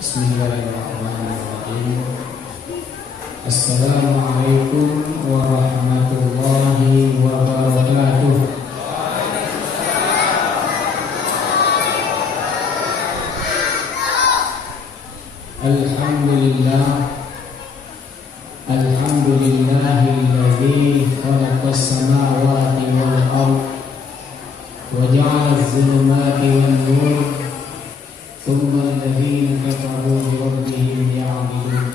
Bismillahirrahmanirrahim. Assalamualaikum warahmatullahi wabarakatuh. Alhamdulillah, alhamdulillahilladzi khalaqas samawati wal ardh wa ja'ala adh-dhulumati wan nur. ثم الذين كفروا بربهم يعدلون.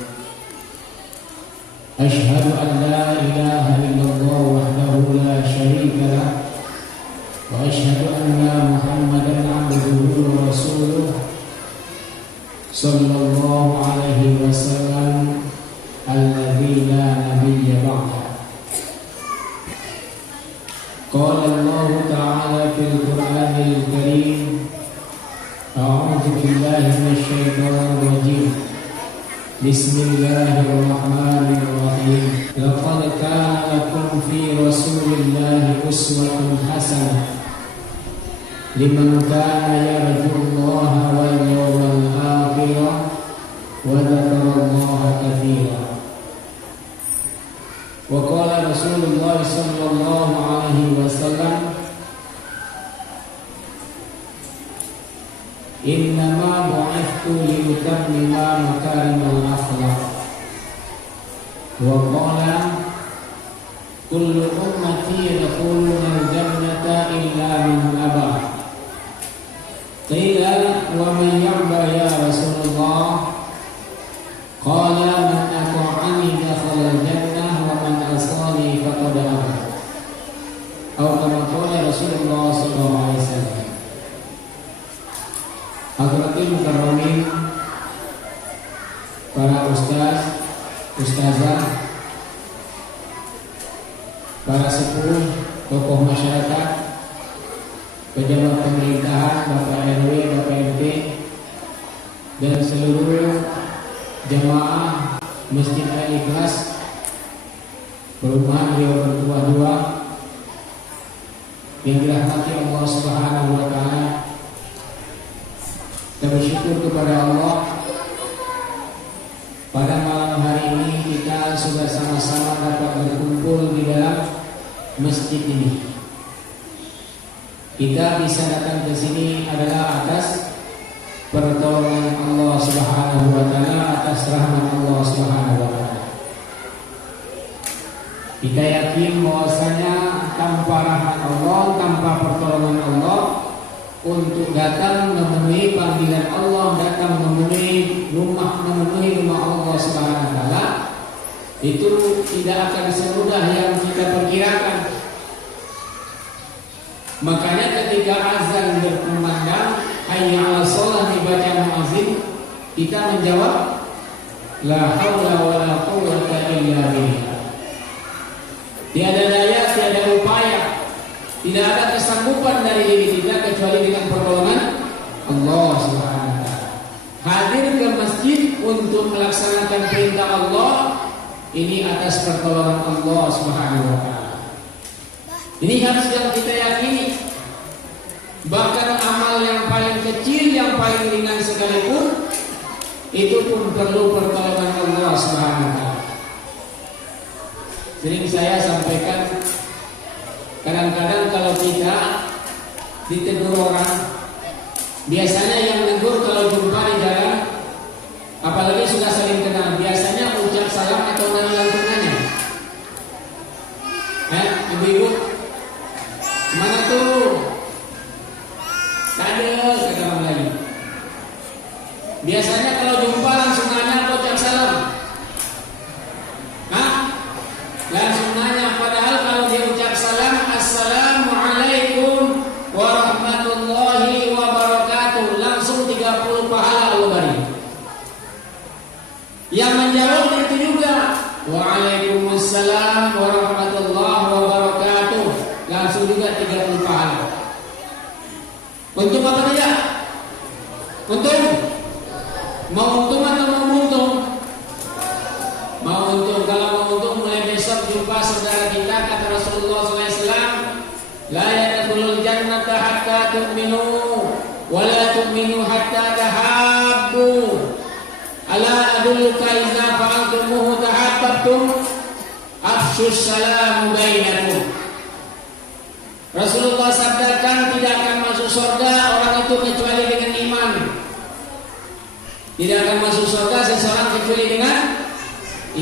أشهد أن لا إله إلا الله وحده لا شريك له وأشهد أن محمدا عبده ورسوله صلى الله عليه وسلم الذي لا نبي بعده. قال الله تعالى في القرآن الكريم: أعوذ بالله من الشيطان الرجيم. بسم الله الرحمن الرحيم. لقد كان لكم في رسول الله أسوة حسنة لمن كان يرجو الله واليوم الآخر وذكر الله كثيرا. وقال رسول الله صلى الله عليه وسلم: Innama bu'ithtu liutammima makarimal akhlaq. Wa qala kullu ummati yadkhuluna al-jannata illa man aba. Qila wa man ya'ba ya Rasulullah? Qala man ata'ani dakhala al-jannah wa man asani faqad aba. Atau kama qala Rasulullah sallallahu alaihi wasallam. Hadirin mukarramin, para ustaz, ustazah, para sepuh, tokoh masyarakat, pejabat pemerintahan, Bapak RW, Bapak RT, dan seluruh jamaah Masjid Al-Ikhlas Perumahan Riau Bertuah 2 yang dirahmati Allah Subhanahu wa Ta'ala. Kita bersyukur kepada Allah, pada malam hari ini kita sudah sama-sama dapat berkumpul di dalam masjid ini. Kita bisa datang ke sini adalah atas pertolongan Allah Subhanahu wa Ta'ala, atas rahmat Allah Subhanahu wa Ta'ala. Kita yakin bahwasanya tanpa rahmat Allah, tanpa pertolongan Allah, untuk datang memenuhi panggilan Allah, datang memenuhi rumah Allah Subhanahu wa Ta'ala, itu tidak akan semudah yang kita perkirakan. Makanya ketika azan berkumandang, hayya 'alas shalah dibaca muazin, kita menjawab la haula wala quwwata illa billah. Tiada daya, tiada upaya, tidak ada kesanggupan dari diri kita kecuali dengan pertolongan Allah Subhanahu wa Ta'ala. Hadir ke masjid untuk melaksanakan perintah Allah ini atas pertolongan Allah Subhanahu wa Ta'ala. Ini harus yang kita yakini. Bahkan amal yang paling kecil, yang paling ringan sekalipun, itu pun perlu pertolongan Allah Subhanahu wa Ta'ala. Sering saya sampaikan, kadang-kadang kalau kita ditegur orang, biasanya yang negur kalau jumpa di jalan, apalagi sudah saling kenal, biasanya ucap salam atau lantungannya. Ibu-ibu, mana tuh? Tade, kata orang lain. Biasanya kalau jumpa langsung nanya atau ucap salam. Langsung nanya, padahal kalau dia ucap salam, assalamualaikum warahmatullahi wabarakatuh, langsung 30 pahala Allah beri. Yang menjawab itu juga, waalaikumsalam warahmatullahi wabarakatuh, langsung juga 30 pahala. Untung apa tidak? Untung? Mau untung atau mau untung? Mau untung. Kalau mau untung, mulai besok jumpa saudara kita, kata Rasulullah SAW, la yadkhulul jannata hatta tu'minu wa la tu'minu hatta tahabbu. adulluka idza fa'altumuhu tahabbtum afshus salam bainakum. Rasulullah sabdakan tidak akan masuk surga orang itu kecuali dengan iman. Tidak akan masuk surga seseorang kecuali dengan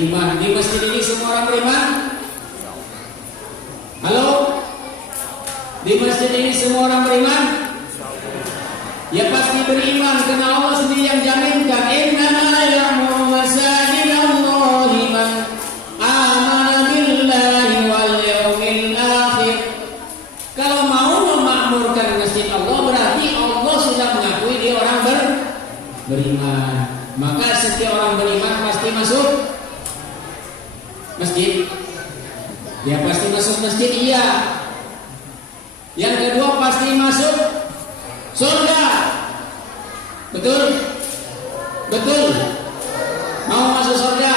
iman. Di masjid ini semua orang beriman? Halo? Di masjid ini semua orang beriman? Ya pasti beriman karena Allah sendiri yang jaminkan. Innama ya'muru masajidallahi man amana billahi wal yawmil akhir. Kalau mau memakmurkan masjid Allah berarti Allah sudah mengakui dia orang beriman. Maka setiap orang beriman pasti masuk masjid. Ya pasti masuk masjid, iya. Yang kedua pasti masuk surga. Betul? Betul? Mau masuk surga?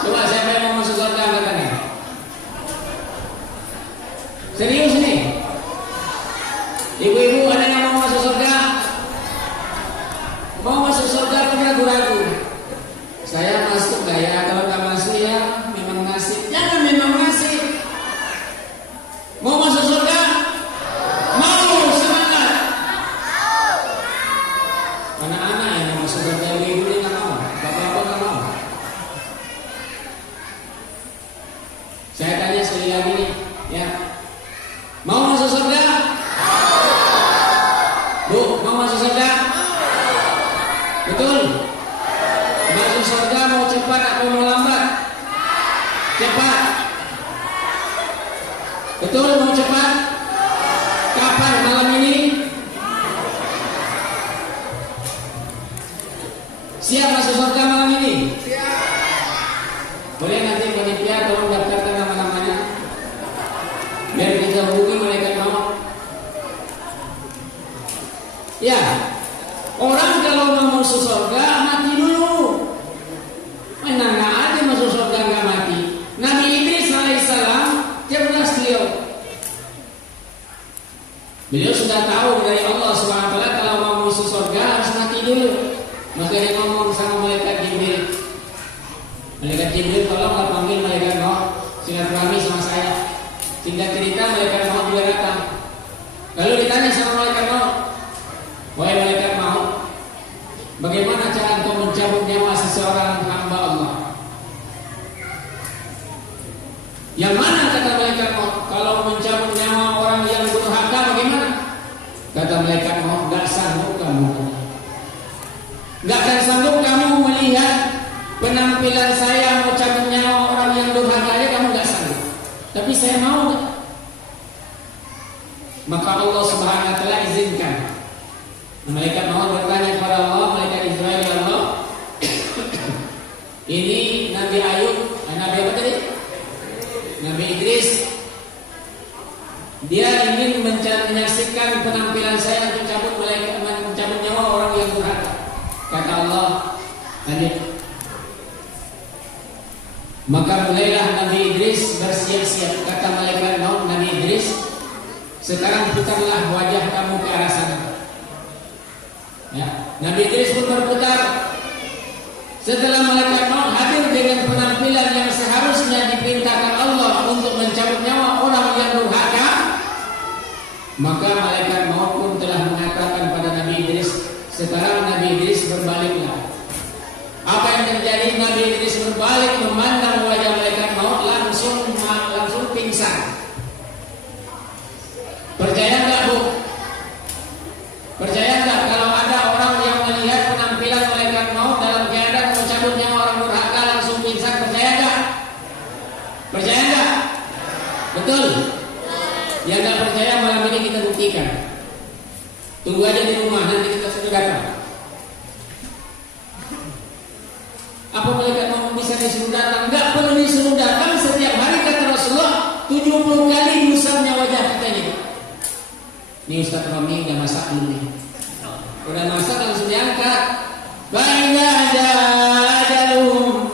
Coba siapa yang mau masuk surga katanya? Serius nih? Ibu-ibu ada yang mau masuk surga? Mau masuk surga atau ragu-ragu? Saya masuk gak ya? Kalau gak masuk ya memang nasib. Jangan memang nasib. Mau masuk surga? Mau, semangat. Anak-anak yang mau masuk surga, ibu-ibu dia gak mau. Bapak-bapak gak mau. Saya tanya sekali lagi nih, ya. Mau masuk surga? Bu, mau masuk surga? Betul? Masuk surga mau cepat atau mau lambat? Cepat. Betul, mau cepat? Kapan? Malam ini? Siap masuk surga malam ini? Boleh nanti panitia tolong daftarkan nama-namanya biar kita hubungi malaikat maut. Ya, orang kalau mau masuk surga mati dulu. Mana ada masuk surga nggak mati? Nabi Idris alaihissalam cerdas beliau sudah tahu dari Allah Subhanahu Wa Taala kalau mau masuk surga harus mati dulu. Maka dia ngomong sama malaikat Jibril. Malaikat Jibril, tolonglah panggil malaikat maut silaturahmi sama saya. Singkat cerita malaikat maut juga datang. Lalu ditanya sama malaikat maut, wahai malaikat maut, bagaimana cara engkau mencabut nyawa seseorang hamba Allah? Yang mana kata malaikat maut? Kalau mencabut nyawa orang yang durhaka bagaimana? Kata malaikat maut, gak sanggup kamu. Gak akan sanggup kamu melihat penampilan saya mau cabut nyawa orang yang durhaka aja kamu gak sanggup. Tapi saya mau. Maka Allah Subhanahu Wa Taala izinkan. Malaikat maut bertanya kepada Allah, malaikat Israel, ya Allah, ini Nabi Ayub, Nabi apa tadi? Nabi Idris. Dia ingin menyaksikan penampilan saya mencabut nyawa orang yang durhaka. Kata Allah, lanjut. Maka mulailah Nabi Idris bersiap-siap. Kata malaikat maut, Nabi Idris, sekarang putarlah wajah kamu ke arah sana. Ya, Nabi Idris pun berputar. Setelah malaikat maut hadir dengan penampilan yang seharusnya diperintahkan Allah untuk mencabut nyawa orang yang durhaka, maka malaikat maut pun telah mengatakan pada Nabi Idris, sekarang Nabi Idris berbaliklah. Apa yang terjadi? Nabi Idris berbalik memandang wajah malaikat maut, langsung pingsan. Percaya enggak, Bu? Percaya enggak kalau ada orang yang melihat penampilan malaikat maut dalam keadaan mencabut nyawa orang durhaka langsung pingsan? Percaya enggak? Percaya enggak? Betul? Yang enggak percaya malam ini kita buktikan. Tunggu aja di rumah, nanti kita sudah datang. Apa malaikat maut bisa disuruh datang? Enggak perlu disuruh datang. Setiap hari kata Rasulullah 70 kali diusapnya wajah kita ini. Ini Ustaz Romi udah masak dulu nih. Udah masak langsung diangkat. Baina ajaluhum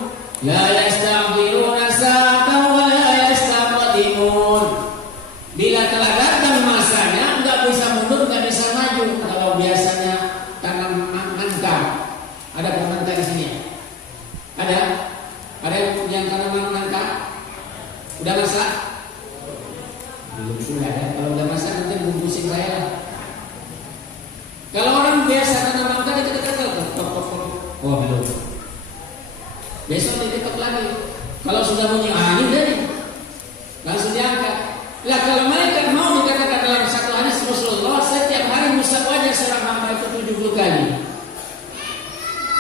la yastaghfiruna sa'atan wa la yastaqdimun. Bila telah datang masanya enggak bisa mundur, enggak bisa maju. Kalau biasanya tanam mangga, ada pemantau di sini. Kalau orang biasa tanam mangga diketok-ketok, oh belum. Besok diketok lagi. Kalau sudah bunyi angin dari langsung diangkat. Lah kalau malaikat mau dikatakan dalam satu hadis Rasulullah, setiap hari musab wajah seorang hamba itu 70 kali.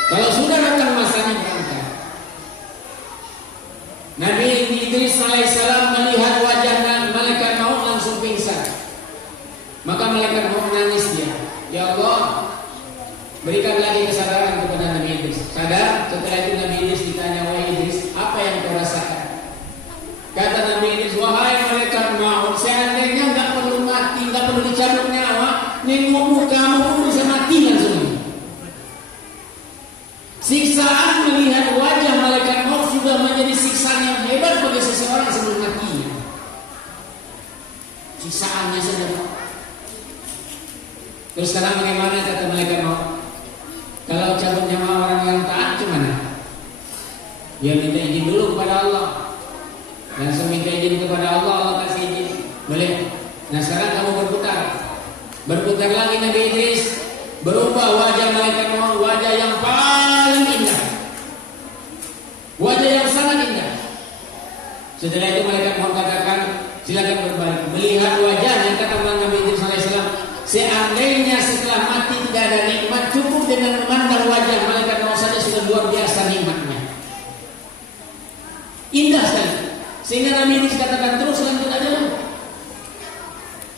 Kalau sudah datang masanya berangkat. Nabi Idris alaihissalam melihat wajah malaikat maut langsung pingsan. Maka malaikat maut menangis dia. Ya Allah, berikan lagi kesadaran kepada Nabi Idris. Sadar? Setelah itu Nabi Idris ditanya, wahai Idris, apa yang kau rasakan? Kata Nabi Idris, wahai malaikat maut, seandainya nggak perlu mati, nggak perlu dicabut nyawa, nengokmu kamu pun bisa mati langsung. Siksaan melihat wajah malaikat maut sudah menjadi siksaan yang hebat bagi seseorang sebelum matinya. Siksaannya saja. Terus sekarang bagaimana kata malaikat maut? Kalau cabut nyawa orang yang taat gimana? Dia minta izin dulu kepada Allah. Langsung minta izin kepada Allah, Allah kasih izin. Boleh. Nah sekarang kamu berputar. Berputar lagi Nabi Idris. Berubah wajah malaikat maut, wajah yang paling indah. Wajah yang sangat indah. Setelah itu malaikat maut katakan, silakan berbalik. Melihat wajahnya, kata Nabi Idris alaihissalam, seandainya setelah mati tidak ada nikmat, cukup dengan memandang wajah malaikat maut saja sudah luar biasa nikmatnya. Indah sekali. Sehingga Nabi Idris katakan, terus lanjut aja lah.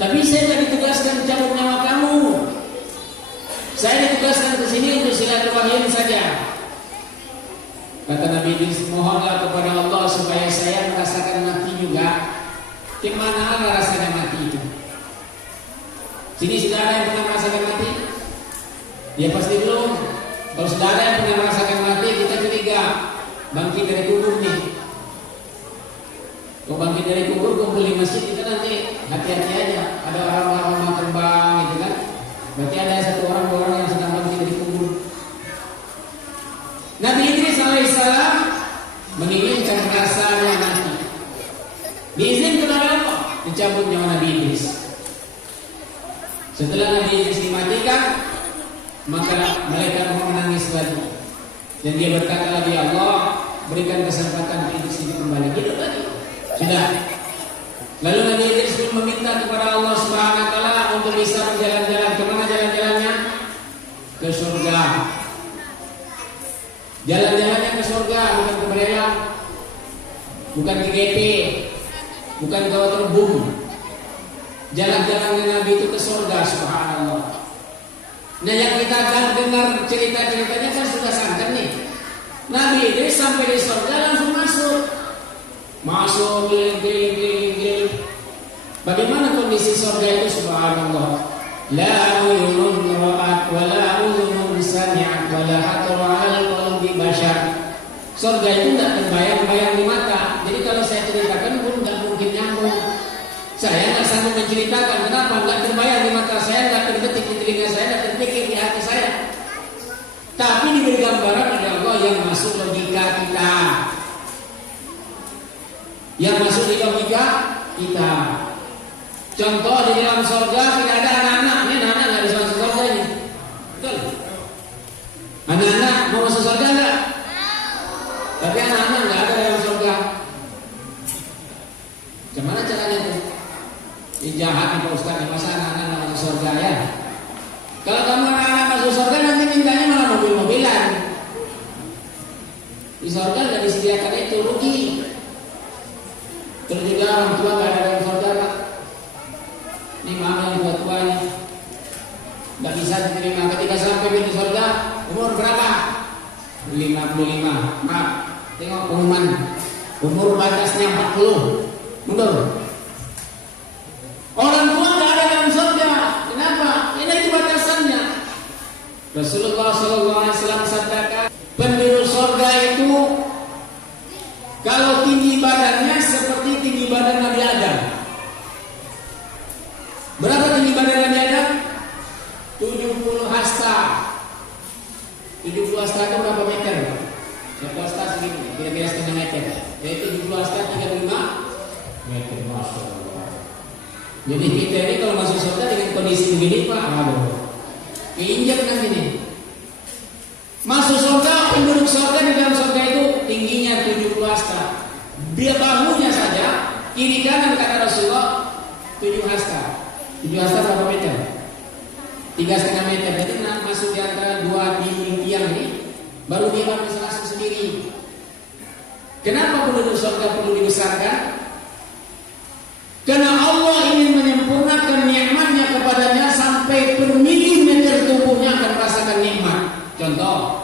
Tapi saya tidak ditugaskan cabut nyawa kamu. Saya ditugaskan ke sini untuk silaturahim saja. Kata Nabi Idris, mohonlah kepada Allah supaya saya merasakan mati juga. Gimana rasanya mati itu? Sini sudah ada yang pernah merasakan mati? Ya pasti belum. Kalau sudah ada yang pernah merasakan mati, kita curiga bangkit dari kubur nih. Kalau bangkit dari kubur, kumpul di masjid, kita nanti hati-hati aja. Ada orang-orang terbang gitu kan. Berarti ada satu orang, dua orang yang sedang bangkit dari kubur. Nabi Idris alaihissalam menginginkan rasanya mati. Diizinkan oleh Allah dicabut nyawa Nabi Idris. Setelah Nabi Idris dimatikan, maka malaikat menangis lagi. Dan dia berkata lagi, Allah berikan kesempatan Idris ini kembali hidup lagi. Sudah. Lalu Nabi Idris pun meminta kepada Allah Subhanahu wa taala untuk bisa berjalan-jalan. Kemana jalan-jalannya? Ke surga. Jalan-jalannya ke surga, bukan ke Berelang, bukan ke GP, bukan ke Waterboom. Jalan-jalannya Nabi itu ke surga, subhanallah. Nah yang kita akan dengar cerita-ceritanya kan sudah sangat nih. Nabi Idris sampai di surga langsung masuk. Masuk, giling. Bagaimana kondisi surga itu, subhanallah. La uyunun ra'at wa la uzunun sami'at wa la hatara 'alal qalbi bashar. Surga itu tidak terbayang-bayang di mata. Jadi kalau saya ceritakan pun tidak mungkin nyambung. Saya tidak sanggup menceritakan. Kenapa? Tidak terbayang di mata saya, tidak terbetik di telinga saya, tidak terpikir di hati saya. Tapi diberi gambaran oleh Allah yang masuk logika kita. Yang masuk di logika kita. Contoh di dalam surga tidak ada anak-anak. Ini anak-anak nggak bisa masuk surga ini. Betul? Anak-anak mau masuk surga nggak? Tapi anak-anak nggak ada dalam surga. Gimana caranya itu? Ini jahat nih Pak Ustaz. Masa anak-anak nggak masuk surga ya? Kalau kamu anak-anak masuk surga nanti mintanya malah mobil-mobilan. Di surga nggak disediakan itu, rugi. Terus juga orang tua nggak ada dalam surga Pak. Ini mama yang tua ini nggak bisa diterima ketika sampai pintu surga. Umur berapa? 55. Maaf, tengok pengumuman. Umur batasnya 40. Mundur. Orang tua nggak ada dalam surga. Kenapa? Ini itu batasannya. Rasulullah SAW sabdakan, penduduk surga itu kalau tinggi badannya seperti tinggi badan Nabi Adam. Berapa tinggi badan Nabi Adam? 70 hasta. 70 hasta itu berapa meter? 1 hasta segini, kira-kira setengah meter. Yaitu 70 hasta 35 meter. Masya Allah. Jadi kita ini kalau masuk surga dengan kondisi begini Pak, aduh. Keinjak nanti nih. Masuk surga, penduduk surga di dalam surga itu tingginya 70 hasta. Dia bahunya saja, kiri kanan kata Rasulullah 7 hasta. 7 hasta berapa meter? 3,5 meter. Jadi masuk di antara dua dinding tiang ini, baru dia bisa masuk sendiri. Kenapa penduduk surga perlu dibesarkan? Karena Allah ingin menyempurnakan nikmatnya kepadanya sampai per milimeter tubuhnya akan merasakan nikmat. Contoh,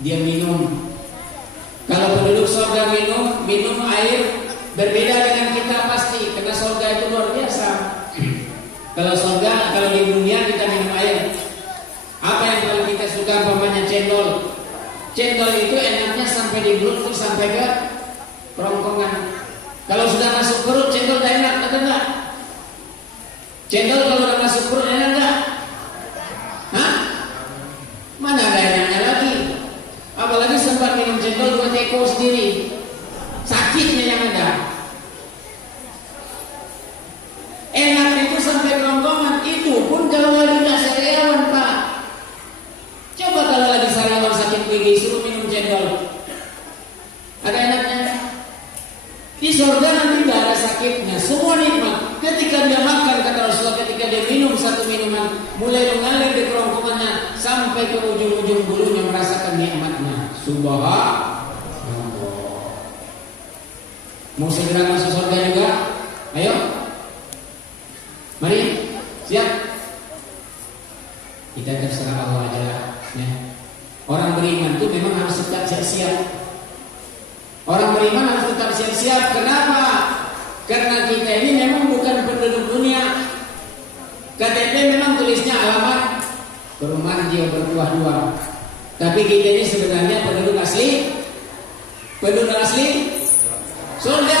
dia minum. Kalau penduduk surga minum air berbeda dengan kita pasti, karena surga itu luar biasa. Kalau di dunia kita minum air, apa yang kalau kita suka umpamanya cendol. Cendol itu enaknya sampai di mulut itu sampai ke kerongkongan. Kalau sudah masuk perut cendol tidak enak, ada enggak? Cendol kalau sudah masuk perut enak enggak? Hah? Mana ada enaknya lagi? Apalagi sempat minum cendol 2 teko sendiri, sakitnya yang ada. Enak itu sampai kerongkongan, itu pun kalau lagi tidak sariawan Pak. Coba kalau lagi sariawan sakit gigi suruh minum cendol, ada enaknya? Di surga nanti tidak ada sakitnya, semua nikmat. Ketika dia makan, kata Rasulullah, ketika dia minum satu minuman, mulai mengalir di kerongkongannya sampai ke ujung-ujung bulunya merasakan nikmatnya. Subhanallah. Mau segera masuk surga juga? Ayo, mari, siap. Kita terserah Allah aja ya. Orang beriman itu memang harus tetap siap-siap. Orang beriman harus tetap siap-siap. Kenapa? Karena kita ini memang bukan penduduk dunia. KTP memang tulisnya alamat perumahan Jiwa Bertuah 2. Tapi kita ini sebenarnya penduduk asli. Penduduk asli surga.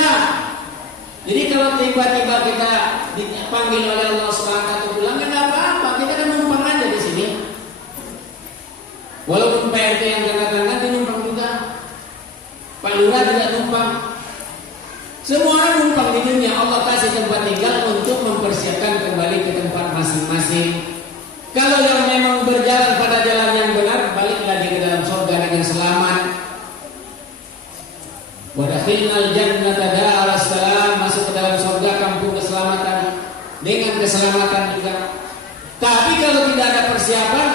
Jadi kalau tiba-tiba kita dipanggil oleh Allah SWT pulang, nggak apa-apa. Kita kan numpang aja di sini. Walaupun PRT yang tanda-tanda numpang juga. Pak Lurah tidak numpang. Semua orang numpang di dunia. Allah kasih tempat tinggal untuk mempersiapkan kembali ke tempat masing-masing. Kalau yang memang berjalan pada jalan yang benar, balik lagi ke dalam surga dengan selamat. Wadakhilnal jannata daras salam, masuk ke dalam surga kampung keselamatan dengan keselamatan juga. Tapi kalau tidak ada persiapan,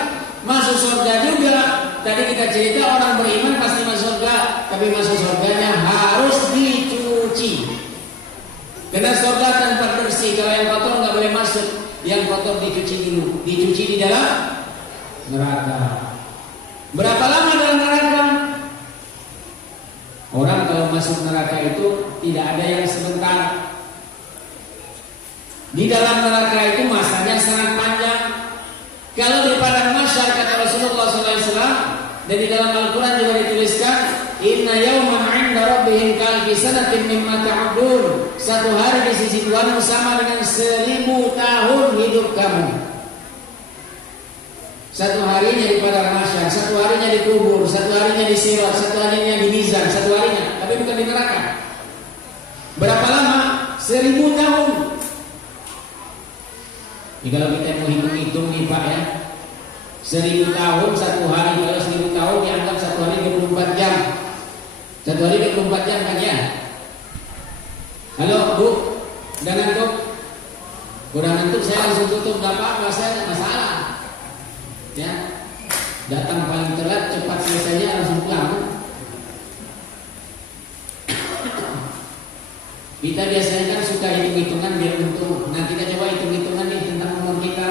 masuk surga juga. Tadi kita cerita orang beriman pasti masuk surga, tapi masuk surganya harus dicuci. Karena surga tanpa bersih, kalau yang kotor nggak boleh masuk, yang kotor dicuci dulu, dicuci di dalam neraka. Berapa lama dalam neraka? Orang kalau masuk neraka itu tidak ada yang sebentar. Di dalam neraka itu masanya sangat panjang. Kalau di padang mahsyar kata Rasulullah SAW, dan di dalam Al-Quran juga dituliskan, Inna yawman 'inda rabbihim ka'alfi sanatin mimma ta'udun. Satu hari di sisi Tuhanmu sama dengan 1000 tahun hidup kamu. Satu harinya di padang mahsyar, satu harinya di kubur, satu harinya di sirat, satu harinya di mizan, satu harinya, tapi bukan di neraka. Berapa lama? 1000 tahun. Jadi kalau kita mau hitung-hitung nih Pak ya, 1000 tahun satu hari. Kalau 1000 tahun dianggap satu hari 24 jam. Satu hari 24 jam kan ya? Halo Bu, udah ngantuk? Udah ngantuk saya langsung tutup, gak apa-apa, saya gak masalah. Ya, datang paling telat, cepat selesainya langsung pulang. Kita biasanya kan suka hitung-hitungan biar untung. Nah kita coba hitung-hitungan nih tentang umur kita.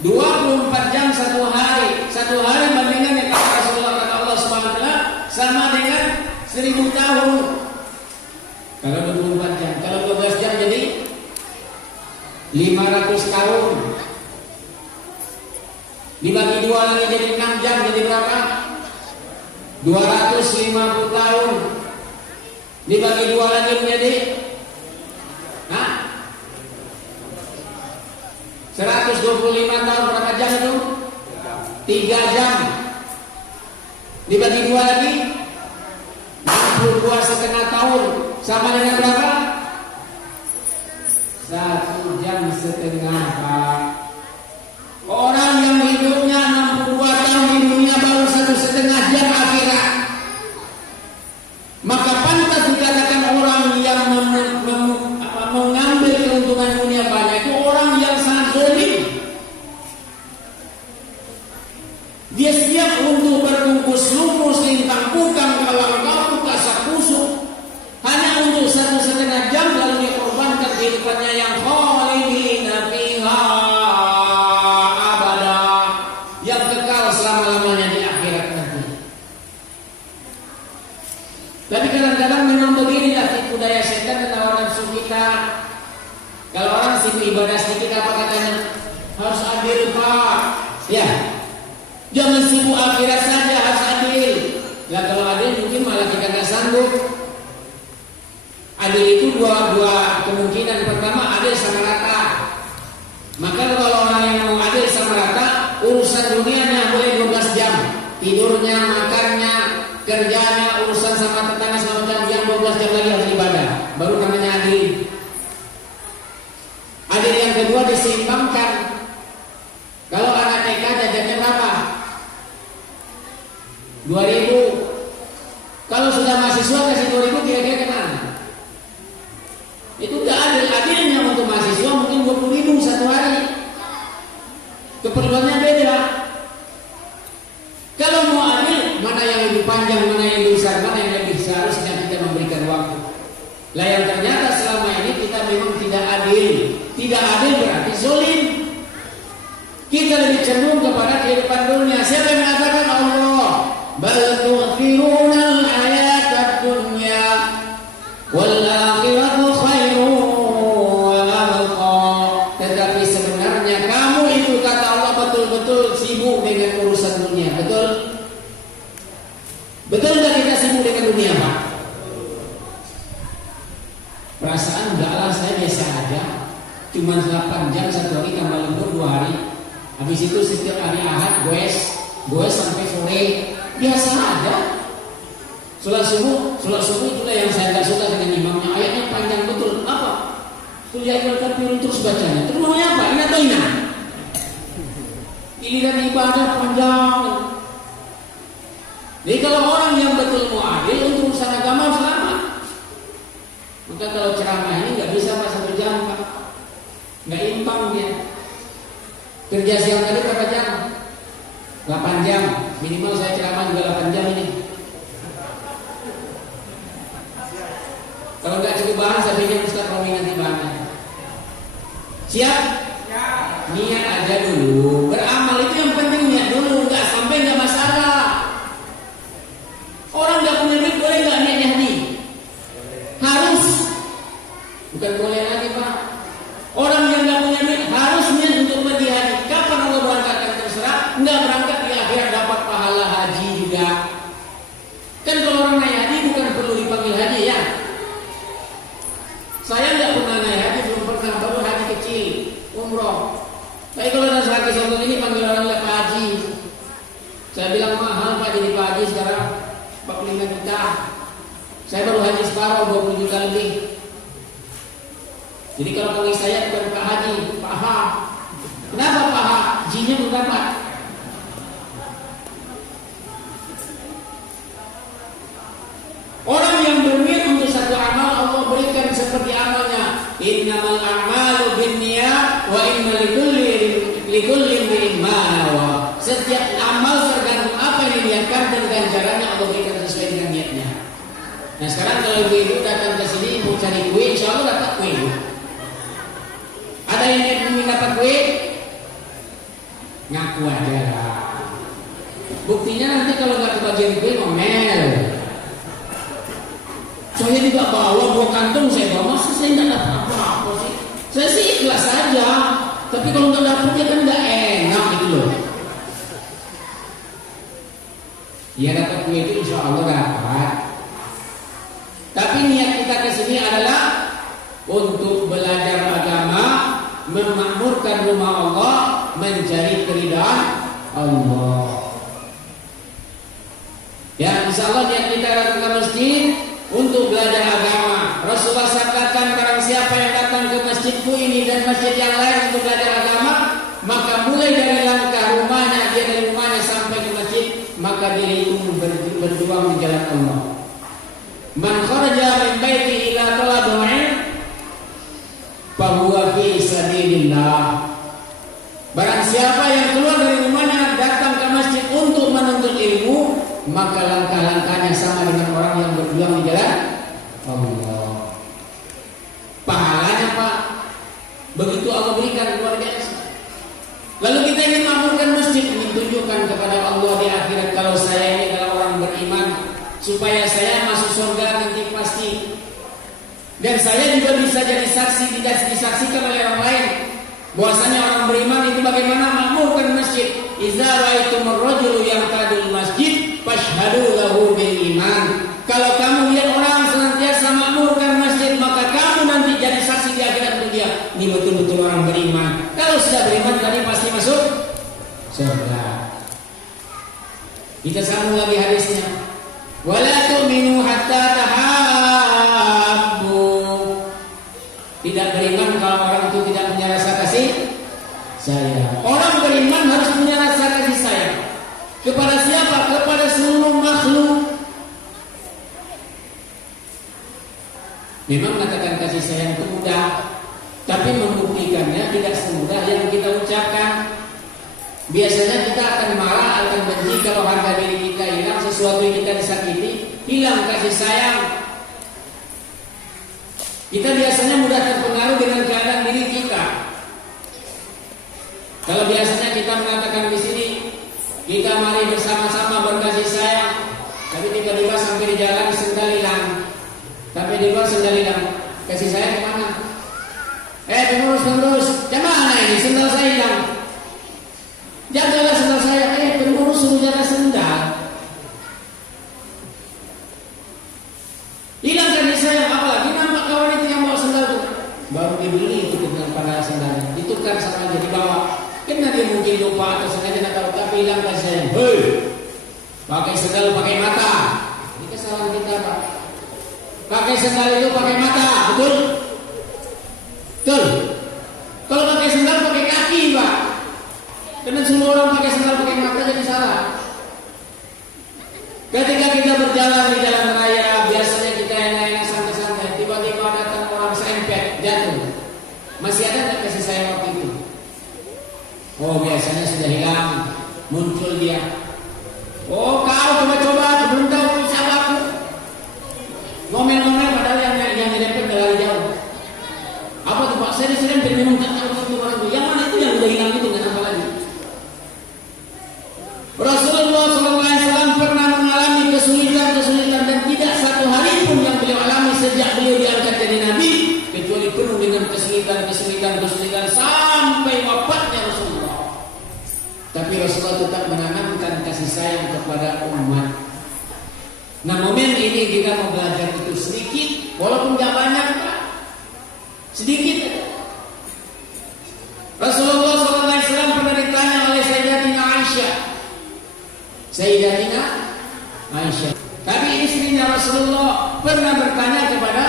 24 jam satu hari. Satu hari bandingkan yang kata Rasulullah, kata Allah SWT, sama dengan 1000 tahun. Kalau 24 jam, kalau 12 jam jadi 500 tahun. Dibagi 2 lagi jadi 6 jam, jadi berapa? 250 tahun. Dibagi 2 lagi menjadi 125 tahun. Berapa jam itu? 3 jam. Dibagi 2 lagi 62,5 tahun. Sama dengan berapa? 1 jam setengah Pak. Orang yang Dia siap untuk berbungkus lumpur, lintang pukang, kalang kabut, kasak kusuk, hanya untuk 1,5 jam lalu dia korbankan kehidupannya yang khalidina fiha abada, yang kekal selama-lamanya di akhirat nanti. Tapi kadang-kadang memang beginilah tipu daya setan dan hawa nafsu kita. Kalau orang sibuk ibadah sedikit apa katanya? Harus adil Pak. Ya, jangan sibuk akhirat saja, harus adil. Lah kalau adil mungkin malah kita nggak sanggup. Adil itu dua kemungkinan. Pertama, adil sama rata. Maka kalau orang yang mau adil sama rata, urusan dunianya boleh 12 jam, tidurnya, makannya, kerjanya, urusan sama tetangga sama macam, yang 12 jam lagi harus ibadah. Baru namanya adil. Adil yang kedua diseimbangkan. Kalau anak TK jajannya berapa? 2.000. Kalau sudah mahasiswa kasih 2.000 kira-kira kemana? Itu tidak adil. Adilnya untuk mahasiswa mungkin 20.000 satu hari. Keperluannya beda. Kalau mau adil, mana yang lebih panjang, mana yang lebih besar, mana yang lebih seharusnya kita memberikan waktu. Lah yang ternyata selama ini kita memang tidak adil. Tidak adil berarti zolim. Kita lebih cenderung kepada kehidupan dunia. Siapa yang mengatakan Allah? Bal tu'thirunal hayatad dunya wal akhiratu khairun wa abqa. Tetapi sebenarnya kamu itu kata Allah betul-betul sibuk dengan urusan dunia. Betul? Betul enggak kita sibuk dengan dunia, Pak? Perasaan enggak lah, saya biasa aja. Cuma 8 jam satu hari tambah lembur 2 hari. Habis itu setiap hari Ahad goes sampai sore, biasa aja. Sholat subuh itulah yang saya nggak suka dengan imamnya. Ayatnya panjang betul. Apa? Kuliah kafirun terus bacanya. Terus maunya apa? Ini atau ini? Giliran ibadah panjang. Jadi kalau orang yang betul mau adil untuk urusan agama selamat. Maka kalau ceramah ini nggak bisa Pak 1 jam Pak, nggak imbang dia. Kerja siang tadi berapa jam? 8 jam. Minimal saya ceramah juga 8 jam ini. Kalau nggak cukup bahan, saya pikir Ustaz Romi nanti bahannya. Siap? Ya. Niat aja dulu. Beramal itu yang penting, niat dulu. Nggak sampai nggak masalah. Orang nggak punya duit boleh nggak niatnya haji? Harus. Bukan boleh lagi Pak. Orang yang nggak punya duit harus niat untuk pergi haji. Kapan Allah berangkatkan terserah. Nggak berangkat di akhirat dapat pahala haji juga. Kan kalau orang naik haji bukan perlu dipanggil haji ya. Saya nggak pernah naik haji, belum pernah, baru haji kecil, umroh. Tapi kalau ada sakit contoh ini panggil orang Pak Haji. Saya bilang mahal Pak jadi Pak Haji sekarang 45 juta. Saya baru haji separuh 20 juta lebih. Jadi kalau panggil saya bukan Pak Haji, Pak Ha. Kenapa Pak Ha? Hajinya berapa? Orang yang berniat untuk satu amal Allah berikan seperti amalnya. Innamal a'malu binniyat wa inna likulli imrin ma nawa. Setiap amal tergantung apa yang diniatkan dan ganjarannya Allah berikan sesuai dengan niatnya. Nah sekarang kalau ibu datang ke sini mau cari kue, insya Allah dapat kue. Ada yang niat ingin dapat kue? Ngaku aja lah. Buktinya nanti kalau nggak kebagian kue ngomel. Saya tidak bawa 2 kantong, saya bawa, masa saya tidak dapat apa-apa sih? Saya sih ikhlas saja, tapi kalau nggak dapat ya kan nggak enak gitu loh. Ya dapat kue itu insya Allah dapat. Tapi niat kita ke sini adalah untuk belajar agama, memakmurkan rumah Allah, mencari keridhaan Allah. Ya insya Allah niat kita datang ke masjid untuk belajar agama. Rasulullah sabdakan barang siapa yang datang ke masjidku ini dan masjid yang lain untuk belajar agama, maka mulai dari langkah rumahnya, dia dari rumahnya sampai ke masjid, maka dia itu berjuang di jalan Allah. Man kharaja min baiti ila talabil ilm fa huwa fi sabilillah. Barang siapa yang keluar dari rumahnya datang ke masjid untuk maka langkah-langkahnya sama dengan orang yang berjuang di jalan Allah. Pahalanya Pak, begitu Allah berikan luar biasa. Lalu kita ingin makmurkan masjid, ingin tunjukkan kepada Allah di akhirat kalau saya ini adalah orang beriman, supaya saya masuk surga nanti pasti. Dan saya juga bisa jadi saksi, tidak disaksikan oleh orang lain, bahwasanya orang beriman itu bagaimana makmurkan masjid. Idza ra'aitumur rajulu yaqtadul masjid fashhadu lahu bil iman. Kalau kamu lihat orang senantiasa makmurkan masjid, maka kamu nanti jadi saksi di akhirat untuk dia. Ini betul-betul orang beriman. Kalau sudah beriman tadi pasti masuk surga. Kita sambung lagi hadisnya. Wala tu'minu hatta tahabbu. Tidak beriman kalau orang itu tidak punya rasa kasih sayang. Orang beriman harus punya rasa kasih sayang. Kepada siapa? Kepada seluruh makhluk. Memang mengatakan kasih sayang itu mudah, tapi membuktikannya tidak semudah yang kita ucapkan. Biasanya kita akan marah, akan benci kalau harga diri kita hilang, sesuatu yang kita disakiti, hilang kasih sayang. Kita biasanya mudah terpengaruh dengan keadaan diri kita. Kalau biasanya kita mengatakan di sini, kita mari bersama-sama berkasih sayang, tapi tiba-tiba sampai di jalan sendal hilang. Sampai di luar sendal hilang, kasih sayang kemana? Pengurus, kemana ini sendal saya hilang? Jagalah sendal saya. Pengurus suruh jaga sendal. Hilang kasih sayang, apalagi nampak kawan itu yang bawa sendal itu. Baru dibeli itu dengan pada sendalnya, ditukar sama aja dibawa. Kena dia mungkin lupa atau sengaja nak tahu, tapi hilang kasih sayang. Hei, pakai sendal pakai mata. Ini kesalahan kita Pak. Pakai sendal itu pakai mata, betul? Betul. Kalau pakai sendal pakai kaki, Pak. Karena semua orang pakai sendal pakai mata jadi salah. Ketika kita berjalan di jalan raya, biasanya kita enak-enak santai-santai, tiba-tiba datang orang serempet, jatuh. Masih ada nggak kasih sayang waktu itu? Oh, biasanya sudah hilang, muncul dia. Oh, kau coba-coba, belum tahu sahabatku. Ngomel-ngomel padahal yang dirempet udah lari jauh. Apa tuh Pak? Saya dirempet memang tak tahu itu orang itu. Yang mana itu yang udah hilang itu nggak apa lagi? Rasulullah SAW pernah mengalami kesulitan dan tidak satu hari pun yang beliau alami sejak beliau diangkat jadi Nabi kecuali penuh dengan kesulitan sampai wafatnya Rasulullah. Tapi Rasulullah tetap menanamkan kasih sayang kepada umat. Nah, momen ini kita mau belajar itu sedikit, walaupun gak banyak Pak, sedikit. Rasulullah SAW pernah ditanya oleh Sayyidatina Aisyah. Tapi istrinya Rasulullah pernah bertanya kepada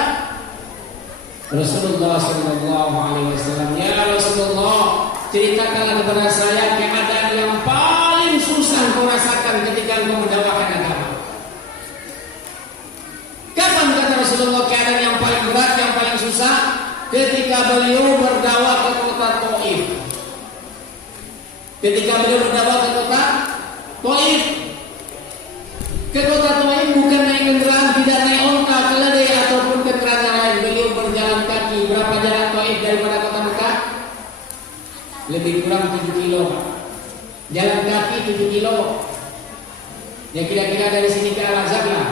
Rasulullah SAW, ya Rasulullah, ceritakanlah kepada saya keadaan yang paling susah kau rasakan ketika kau mendakwakan agama. Kapan kata Rasulullah keadaan yang paling berat, yang paling susah? Ketika beliau berdakwah ke kota Taif. Ke kota Taif bukan naik kendaraan, tidak naik onta, keledai ataupun kendaraan lain. Beliau berjalan kaki. Berapa jarak Taif daripada kota Mekah? Lebih kurang 7 kilo. Jalan kaki 7 kilo. Ya kira-kira dari sini ke Al-Azhar lah.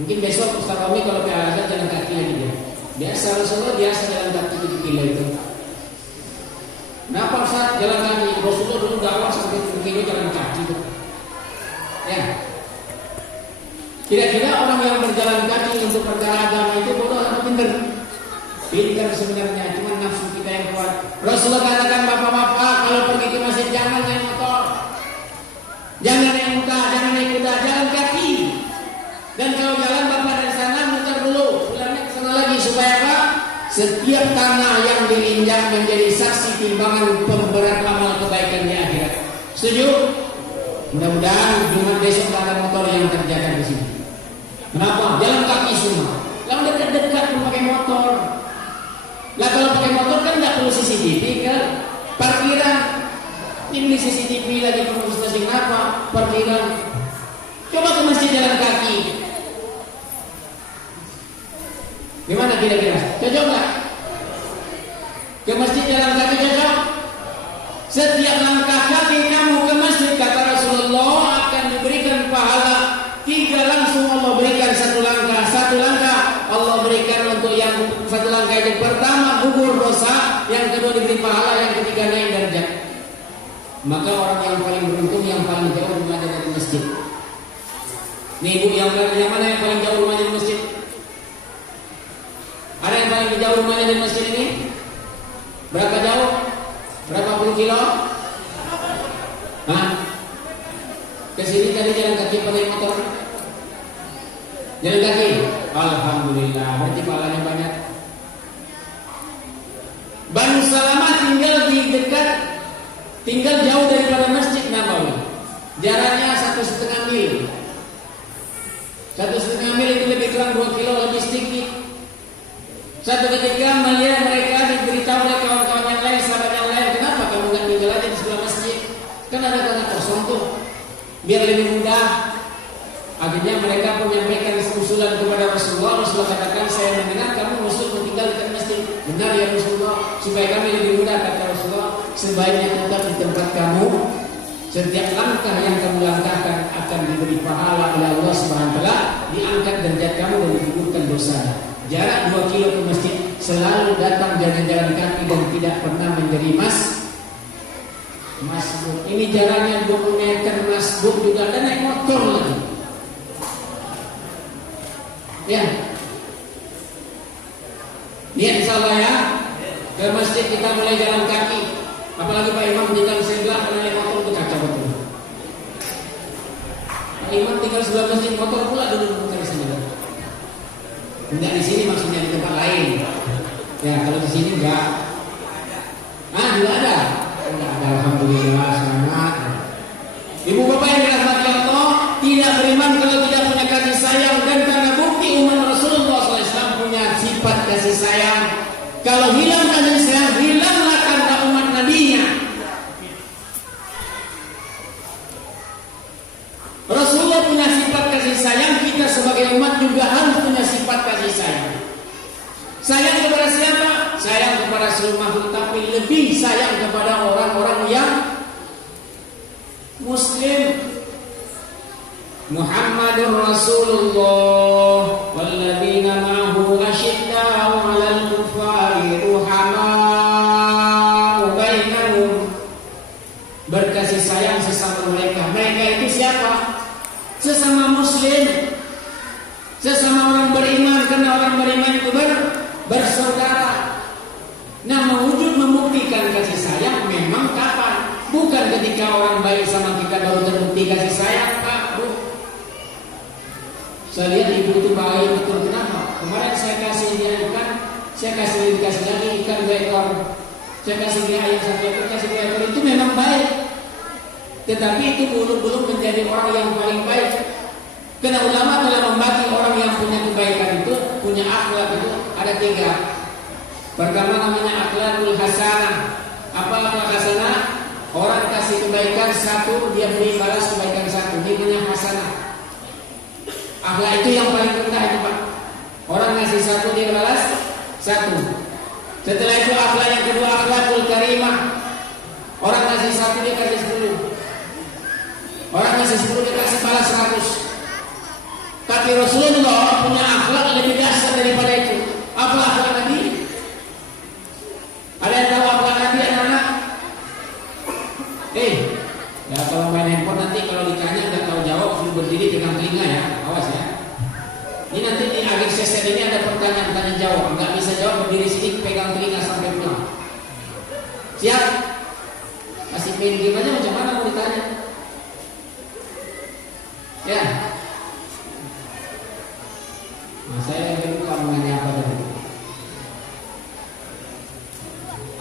Mungkin besok Ustaz Romi kalau ke Al-Azhar jalan kaki lagi dia. Biasa Rasulullah biasa jalan kaki 7 kilo itu. Kenapa Ustaz jalan kaki? Rasulullah dulu dakwah sampai 7 kilo jalan kaki itu. Ya. Kira-kira orang yang berjalan kaki untuk perkara agama itu bodoh atau pintar? Pintar sebenarnya, cuma nafsu kita yang kuat. Rasulullah katakan bapak-bapak kalau pergi ke masjid jangan naik motor, jangan naik unta, jangan naik kuda, jalan kaki. Dan kalau jalan bapak dari sana muter dulu, pulangnya ke sana lagi supaya apa? Setiap tanah yang diinjak menjadi saksi timbangan pemberat amal kebaikan di akhirat. Setuju? Mudah-mudahan Jumat besok tak ada motor yang terjaga di sini. Kenapa? Jalan kaki semua. Kalau dekat-dekat pun pakai motor. Lah kalau pakai motor kan nggak perlu CCTV kan? Parkiran. Ini CCTV lagi perlu stasiun apa? Parkiran. jalan kaki. Gimana kira-kira? Cocok nggak? Ke masjid jalan kaki cocok? Setiap langkah kaki kamu ke masjid, kata Rasulullah, akan diberikan pahala 3 langsung Allah berikan 1 langkah. 1 langkah Allah berikan untuk yang 1 langkah yang pertama gugur dosa, yang kedua diberi pahala, yang ketiga naik derajat. Maka orang yang paling beruntung yang paling jauh rumahnya dari masjid. Nih ibu, yang mana yang paling jauh rumahnya dari masjid? Ada yang paling jauh rumahnya dari masjid ini? Berapa jauh? Berapa puluh kilo? Hah? Kesini tadi jalan kaki apa naik motor? Jalan kaki? Alhamdulillah, berarti pahalanya banyak. Banu Salamah tinggal jauh daripada Masjid Nabawi. Jaraknya 1,5 mil. 1,5 mil itu lebih kurang 2 kilo, lebih sedikit. Satu ketika melihat mereka diberitahu oleh kawan-kawan yang lain, sahabat yang lain, kenapa kamu nggak tinggal aja di sebelah masjid? Kan ada tanah kosong tuh, biar lebih mudah. Akhirnya mereka pun menyampaikan usulan kepada Rasulullah. Rasulullah katakan, saya mendengar kamu usul tinggal di masjid. Benar ya Rasulullah, supaya kami lebih mudah, kata Rasulullah. Sebaiknya tetap di tempat kamu. Setiap langkah yang kamu langkahkan akan diberi pahala oleh Allah Subhanahu wa taala, diangkat derajat kamu dan digugurkan dosanya. Jarak 2 kilo ke masjid, selalu datang jalan-jalan kaki dan tidak pernah menjadi masbuk. Ini jaraknya 20 meter, masbuk juga, dan naik motor lagi. Ya, niat insyaallah ya, ke masjid kita mulai jalan kaki. Apalagi Pak Imam tinggal sebelah, kalau naik motor itu kacau betul. Pak Imam tinggal sebelah masjid, motor pula dulu dari sini. Enggak di sini, maksudnya di tempat lain. Ya, kalau di sini enggak. Juga ada. Enggak ada, alhamdulillah, semangat. Ibu bapak yang dirahmati Allah, tidak beriman kalau tidak punya kasih sayang, dan karena bukti umat Rasulullah SAW punya sifat kasih sayang. Kalau hilang kasih sayang, hilanglah kata umat Nabi-Nya. Rasulullah punya sifat kasih sayang, kita sebagai umat juga harus punya sifat kasih sayang. Sayang kepada siapa? Sayang kepada seluruh makhluk, tapi lebih sayang kepada orang-orang yang Muslim. Muhammadur Rasulullah walladzina ma'ahu asyidda'u 'alal kuffari ruhama'u bainahum. Berkasih sayang sesama mereka. Mereka itu siapa? Sesama Muslim, sesama orang beriman, karena orang beriman itu bersaudara. Nah, mewujud membuktikan kasih sayang memang kapan? Bukan ketika orang baik sama kita baru terbukti kasih sayang, Pak. Saya lihat ibu itu baik betul. Kenapa? Kemarin saya kasih dia ikan, saya kasih lagi ikan 2 ekor, saya kasih dia ayam 1 ekor, kasih 2 ekor, itu memang baik. Tetapi itu belum menjadi orang yang paling baik. Karena ulama telah membagi orang yang punya kebaikan itu, punya akhlak itu ada 3. Pertama namanya akhlakul hasanah. Apa akhlak hasanah? Orang kasih kebaikan 1, dia beri balas kebaikan 1. Ini punya hasanah. Akhlak itu yang paling rendah itu, Pak. Orang ngasih 1, dia balas 1. Setelah itu akhlak yang kedua, akhlakul karimah. Orang ngasih 1, dia kasih 10. Orang ngasih 10, dia kasih balas 100. Tapi Rasulullah punya akhlak lebih dasar daripada itu. Apa akhlak Nabi? Ada yang tahu akhlak Nabi, anak-anak? Ya kalau main handphone nanti kalau ditanya nggak tahu jawab, suruh berdiri dengan telinga ya, awas ya. Ini nanti di akhir sesi ini ada pertanyaan tanya jawab, nggak bisa jawab berdiri sini pegang telinga sampai pulang. Siap? Masih main game aja, macam mana mau ditanya? Ya. Nah, saya yang lupa menanya apa tadi.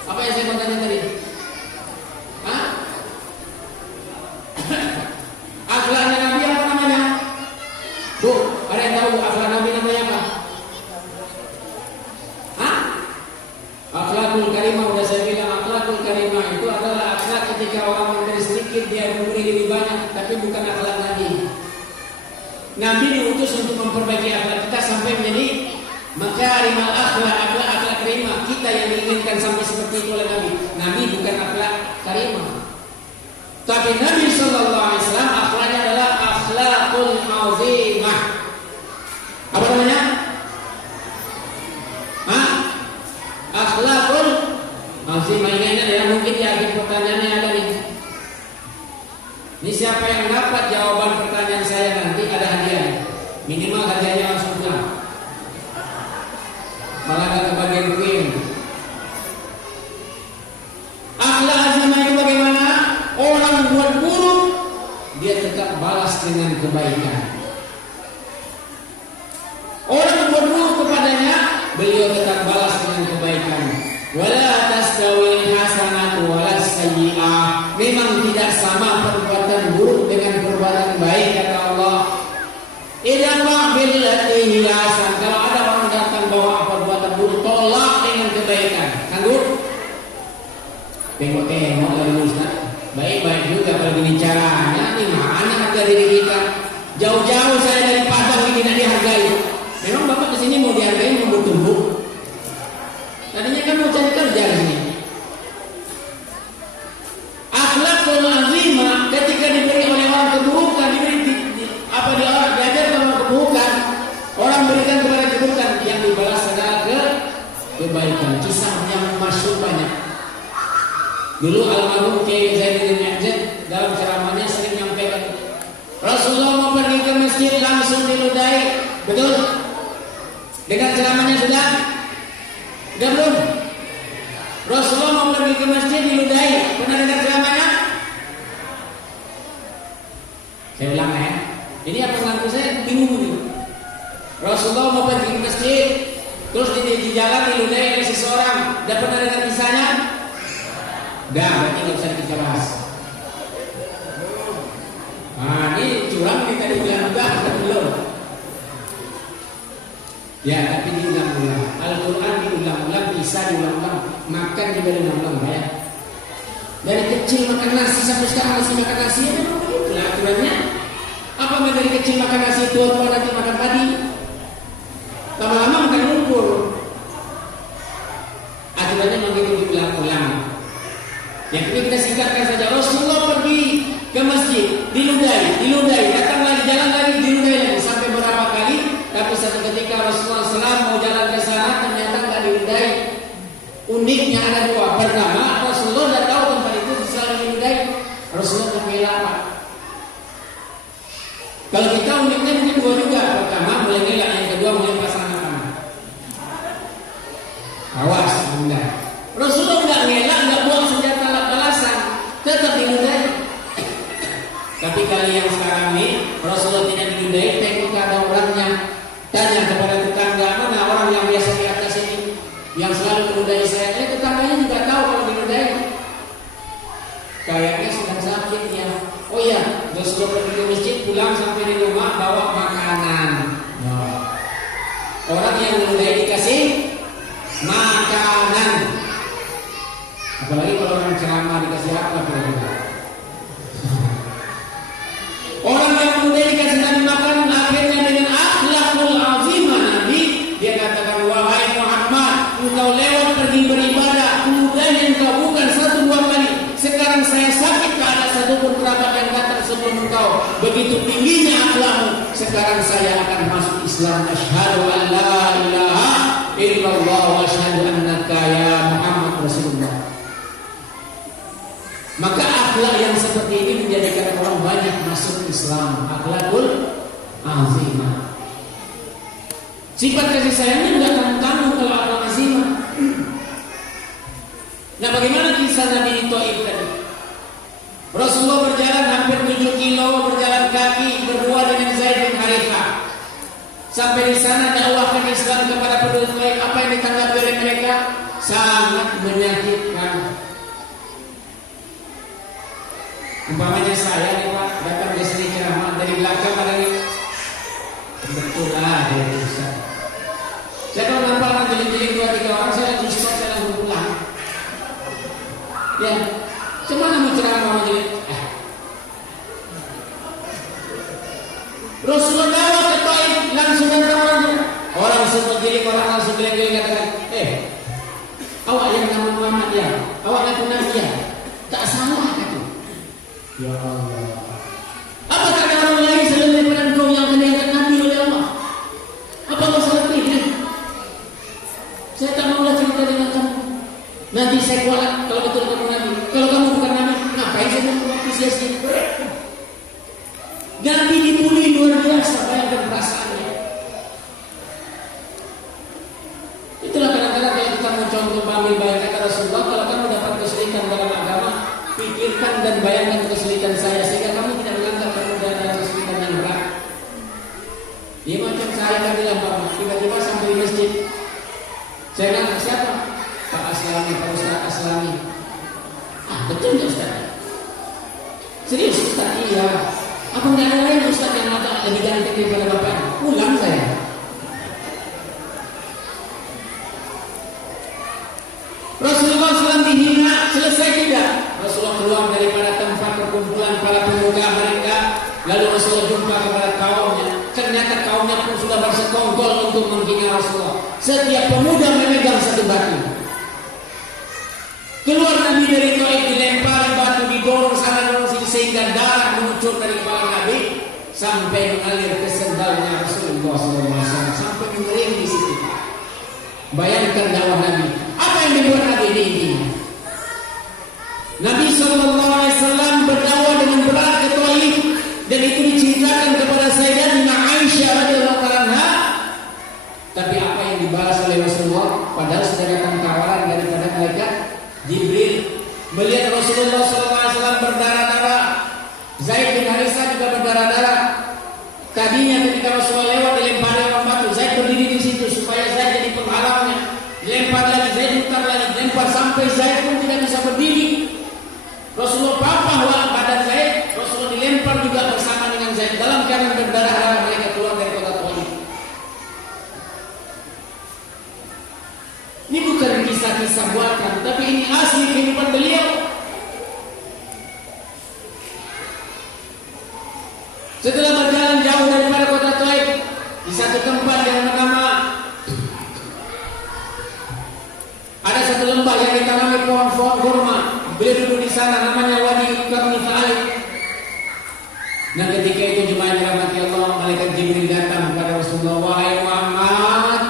Apa yang saya mau tanya tadi? Akhlaknya Nabi apa namanya? Bu, ada yang tahu akhlak Nabi namanya apa? Akhlakul karimah, udah saya bilang. Akhlakul karimah itu adalah akhlak ketika orang memberi sedikit dia memberi lebih banyak, tapi bukan akhlak Nabi. Nabi diutus untuk memperbaiki akhlak kita sampai menjadi makarimal akhlak, akhlak karimah. Kita yang diinginkan sampai seperti itu oleh Nabi. Nabi bukan akhlak karimah. Tapi Nabi sallallahu alaihi wasallam akhlaknya adalah akhlakul azimah. Apa namanya? Akhlakul azimah. Ini ada mungkin di akhir pertanyaannya ada nih. Ini siapa yang dapat jawaban pertanyaan saya nanti ada hadiah. Minimal hadiahnya langsung pulang. Malah gak kebagian kuing. Akhlak azimah itu bagaimana? Orang buat buruk, dia tetap balas dengan kebaikan. Orang buat buruk kepadanya, beliau tetap balas dengan kebaikan. Wala tastawil hasanatu walas sayyi'ah. Memang tidak sama perbuatan buruk dengan perbuatan baik, kata Allah. Idza billati hiya hasan. Kalau ada orang datang bawa perbuatan buruk, tolak dengan kebaikan. Sanggup? Tengok-tengok dari Ustaz. Baik-baik juga kalau gini caranya. Ini mana harga diri kita? Jauh-jauh saya dari Padang ini tidak dihargai. Memang Bapak kesini mau dihargai, mau bertumbuh? Tadinya kan mau cari kerja di sini. Akhlakul azimah ketika diberi oleh orang keburukan, diberi diajar orang keburukan, orang berikan kepada keburukan, yang dibalas adalah kebaikan. Kisah yang masyhur banyak. Dulu almarhum Kiai Zainuddin Abidin dalam ceramahnya sering menyampaikan, Rasulullah mau pergi ke masjid langsung diludahi. Betul? Dengan ceramahnya sudah belum? Rasulullah mau pergi ke masjid diludahi. Pernah dengar ceramahnya? Saya ulang ya. Ini apa ngaku saya bingung nih. Rasulullah mau pergi ke masjid, terus di jalan diludahi oleh seseorang. Udah pernah dengar kisahnya? Dah, berarti nggak usah kita bahas. Nah, ini curang kita dibilang juga atau belum? Ya, tapi diulang-ulang. Al-Quran diulang-ulang, bisa diulang-ulang. Makan juga diulang-ulang, ya. Dari kecil makan nasi sampai sekarang masih makan nasi, ya memang begitu lah aturannya. Apa dari kecil makan nasi, tua-tua nanti makan padi? Lama-lama makan lumpur. Aturannya memang begitu diulang-ulang. Yang ini kita singkatkan saja. Rasulullah pergi ke masjid, diludahi, datang lagi, jalan lagi, diludahi lagi sampai berapa kali. Tapi satu ketika Rasulullah SAW mau jalan ke sana, ternyata nggak diludahi. Uniknya ada dua. Pertama, Rasulullah sudah tahu tempat itu selalu diludahi. Rasulullah mengelak apa? Kalau kita uniknya mungkin dua juga. Pertama mulai ngelak, yang kedua mulai pasang tangan. Awas, anda. Rasulullah nggak ngelak, nggak buang senjata balasan, tetap diludahi. Tapi kali yang sekarang ini Rasulullah tidak diludahi, tengok ada orangnya. Tanya kepada tetangga, mana orang yang biasa di atas ini yang selalu meludahi saya. Tetangganya juga tahu kalau diludahi. Kayaknya sedang sakit ya. Oh iya, Rasulullah pergi ke masjid, pulang sampai di rumah bawa makanan. Nah, orang yang meludahi dikasih makanan. Apalagi kalau orang ceramah dikasih apa kira-kira? Orang yang meludahi dikasih Nabi makanan, akhirnya dengan akhlakul azimah Nabi, dia katakan, wahai Muhammad, engkau lewat pergi beribadah, kemudian engkau bukan satu dua kali. Sekarang saya sakit, tak ada satu pun kerabat yang datang sebelum engkau. Begitu tingginya akhlakmu. Sekarang saya akan masuk Islam. Asyhadu an la ilaha illallah wa asyhadu annaka ya Muhammad Rasulullah. Maka akhlak yang seperti ini menjadikan orang banyak masuk Islam. Akhlakul azimah. Sifat kasih sayangnya tidak tanggung kalau akhlak azimah. Nah, bagaimana kisah Nabi di Taif tadi? Rasulullah berjalan hampir 7 kilo, berjalan kaki berdua dengan Zaid bin Harithah. Sampai di sana dakwahkan Islam kepada penduduk Taif. Apa yang ditanggapi oleh mereka? Sangat menyakitkan. Umpamanya saya nih Pak, datang ke sini ceramah dari belakang ada nih. Betul lah ya Ustaz. Saya kalau nampak orang jeling-jeling 2-3 orang, saya langsung stop, saya langsung pulang. Ya, cuma mau ceramah mau jeling. Rasulullah dakwah ke Taif, langsung datang orang seperti orang langsung bilang katakan, awak yang nama Muhammad ya, awak ngaku Nabi ya, tak salah kata. Ya Allah. Apakah ada orang lain selain daripada engkau yang akan diangkat Nabi oleh Allah? Apa masalah ini? Saya tak maulah cerita dengan kamu. Nanti saya kualat kalau betul kamu Nabi. Kalau kamu bukan Nabi, ngapain saya membuat sia-sia? Nabi dibully luar biasa, bayangkan perasaannya. Itulah kadang-kadang kalau kita mau contoh bayangkan kata Rasulullah, kalau kamu dapat kesulitan dalam agama, pikirkan dan bayangkan kesulitan saya sehingga kamu tidak menganggap kamu ada kesulitan yang berat. Dia macam saya kan bilang Bapak, tiba-tiba sampai di masjid. Saya bilang, siapa? Pak Aslami, Pak Ustaz Aslami. Betul ya Ustaz? Serius Ustaz? Iya. Apa nggak ada lain Ustaz yang mata lebih ganteng daripada Bapak? Ulang saya. Rasulullah SAW dihina, selesai tidak? Rasulullah keluar daripada tempat perkumpulan para pemuda mereka. Lalu Rasulullah jumpa kepada kaumnya. Ternyata kaumnya pun sudah bersekongkol untuk menghina Rasulullah. Setiap pemuda memegang satu batu. Keluar Nabi dari Taif, dilempari batu, didorong sana dorong sini sehingga darah mengucur dari kepala Nabi sampai mengalir ke sendalnya Rasulullah SAW, sampai mengering di situ. Bayangkan dakwah Nabi. Apa yang dibuat Nabi ini? Nabi SAW berdakwah dengan berat ke Taif, dan itu diceritakan kepada Sayyidatina Aisyah radhiyallahu anha. Tapi apa yang dibalas oleh Rasulullah? Padahal sudah datang tawaran daripada malaikat Jibril. Melihat Rasulullah SAW berdarah-darah, Zaid bin Harithah juga berdarah-darah. Tadinya ketika Rasulullah lewat dilempari orang batu, Zaid berdiri di situ supaya Zaid jadi penghalangnya. Dilempar lagi, Zaid putar lagi, dilempar sampai Zaid pun tidak bisa berdiri. Rasulullah patah badan Zaid, Rasulullah dilempar juga bersama dengan Zaid dalam keadaan berdarah-darah. Mereka keluar dari kota Taif. Ini bukan kisah-kisah buatan, tapi ini asli kehidupan beliau. Setelah berjalan jauh daripada kota Taif, di satu tempat yang bernama, ada satu lembah yang ditanami pohon-pohon kurma. Beliau duduk di sana, namanya Wadi Qarni Fa'alib. Nah ketika itu jemaah dirahmati Allah, malaikat Jibril datang kepada Rasulullah. Wahai Muhammad,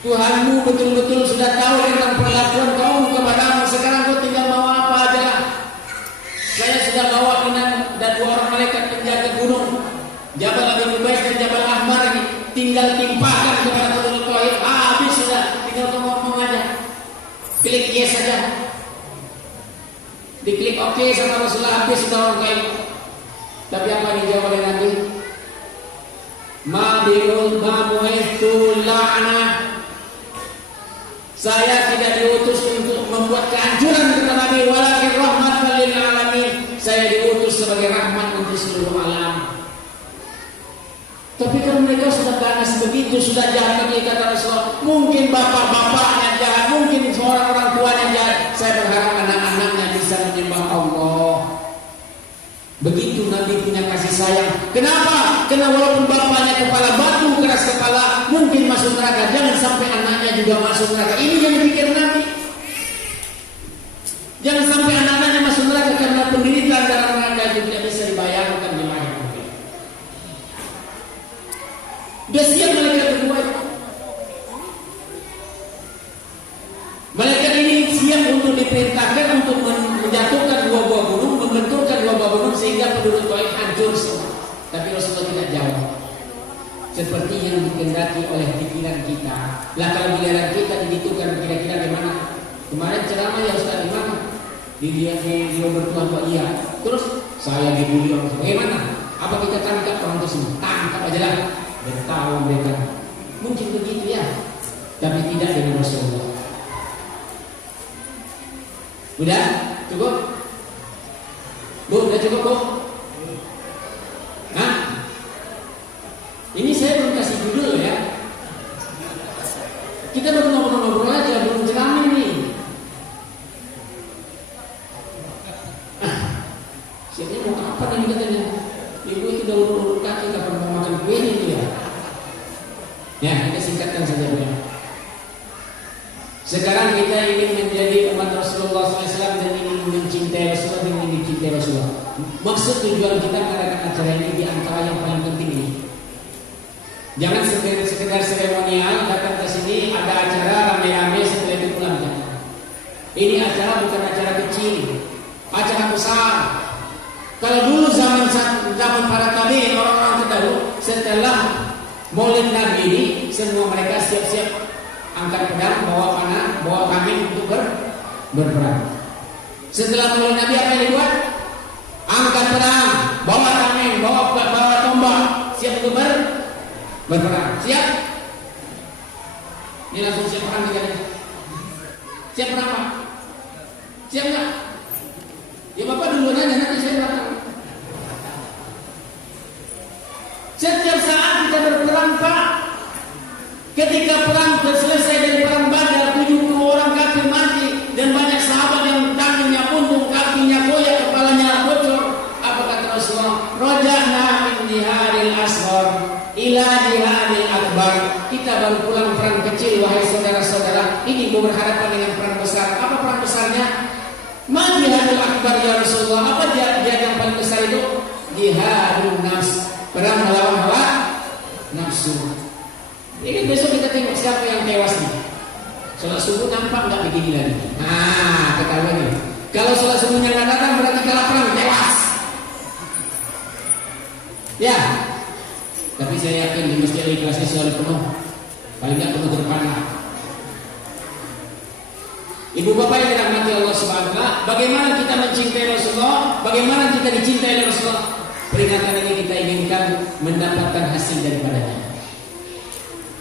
Tuhanmu betul-betul sudah tahu tentang perlakuan kaum kepadamu. Sekarang kau tinggal mau apa aja lah. Saya sudah bawa dan dua orang malaikat penjaga gunung Jabal Abi Qubais dan Jabal Ahmar ini. Tinggal timpakan kepada Penduduk Taif. Habis sudah, tinggal ngomong aja. Klik yes saja. Diklik oke sama Rasulullah, habis sudah orang Taif. Tapi apa yang dijawab oleh Nabi? Ma'bu'ithu la'nah. Saya tidak diutus untuk membuat kehancuran kata Nabi, walakin rahmatan lil alamin. Saya diutus sebagai rahmat untuk seluruh alam. Tapi kalau mereka sudah ganas begitu, sudah jahat lagi kata Rasulullah. Mungkin bapak-bapaknya jahat, mungkin orang tuanya jahat. Saya berharap anak-anaknya bisa menyembah Allah. Begitu Nabi punya kasih sayang. Kenapa? Karena walaupun bapaknya kepala batu, keras kepala, mungkin masuk neraka. Jangan sampai anaknya juga masuk neraka. Ini yang dipikir Nabi. Jangan sampai anak-anaknya masuk neraka karena penderitaan dalam neraka itu tidak bisa dibayangkan di mana. Dia siap malaikat kedua. Malaikat ini siap untuk diperintahkan untuk menjatuhkan dua buah gunung, membenturkan dua buah gunung sehingga penduduk Taif hancur semua. Tapi Rasulullah tidak jawab. Seperti yang dikehendaki oleh pikiran kita. Lah kalau giliran kita digitukan kira-kira gimana? Kemarin ceramah ya Ustaz di mana? Di bertuah Pak iya. Terus saya dibully orang. Bagaimana? Apa kita tangkap orang tersebut? Tangkap aja lah. Dan tahu mereka. Mungkin begitu ya. Tapi tidak dengan Rasulullah. Udah? Cukup? Bu, udah cukup Bu? Hah? Ini saya belum kasih judul ya. Kita baru ngobrol-ngobrol aja, belum ceramah nih. Siapnya mau apa nih katanya? Ibu itu udah urut kaki nggak pernah makan kue itu ya. Ya, kita singkatkan saja ya. Sekarang kita ingin menjadi umat Rasulullah SAW dan ingin mencintai Rasulullah dan ingin dicintai Rasulullah. Maksud tujuan kita mengadakan acara ini di antara yang paling penting ini. Jangan sekedar seremonial datang ke sini ada acara rame-rame setelah itu pulang. Ini acara bukan acara kecil, acara besar. Kalau dulu zaman para tabi'in orang-orang terdahulu setelah Maulid Nabi ini semua mereka siap-siap angkat pedang, bawa panah, bawa kambing untuk berperang. Setelah Maulid Nabi apa yang dibuat? Angkat pedang, bawa kambing, bawa tombak, siap untuk berperang. Siap? Ini langsung siap perang kita nih. Siap perang Pak? Siap nggak? Ya Bapak duluan aja nanti saya belakang. Setiap saat kita berperang Pak. Ketika perang selesai dari perang Badar, 70 orang kafir mati dan banyak sahabat yang tangannya buntung, kakinya koyak, kepalanya bocor. Apa kata Rasulullah? Raja'na min jihadil asghar ila jihadil akbar. Kita baru pulang perang kecil wahai saudara-saudara. Ini mau berhadapan dengan perang besar. Apa perang besarnya? Ma jihadul akbar ya Rasulullah. Apa jihad yang paling besar itu? Jihadun nafs. Perang melawan hawa nafsu. Ini besok kita tengok siapa yang tewas nih. Sholat subuh nampak nggak begini lagi. Nah, ketahuan nih. Kalau sholat subuhnya nggak datang berarti kalah perang, tewas. Ya. Tapi saya yakin di masjid Al-Ikhlas selalu penuh. Paling nggak penuh berpanah. Ibu bapak yang dirahmati Allah Subhanahu wa taala, bagaimana kita mencintai Rasulullah? Bagaimana kita dicintai oleh Rasulullah? Peringatan ini kita inginkan mendapatkan hasil daripadanya.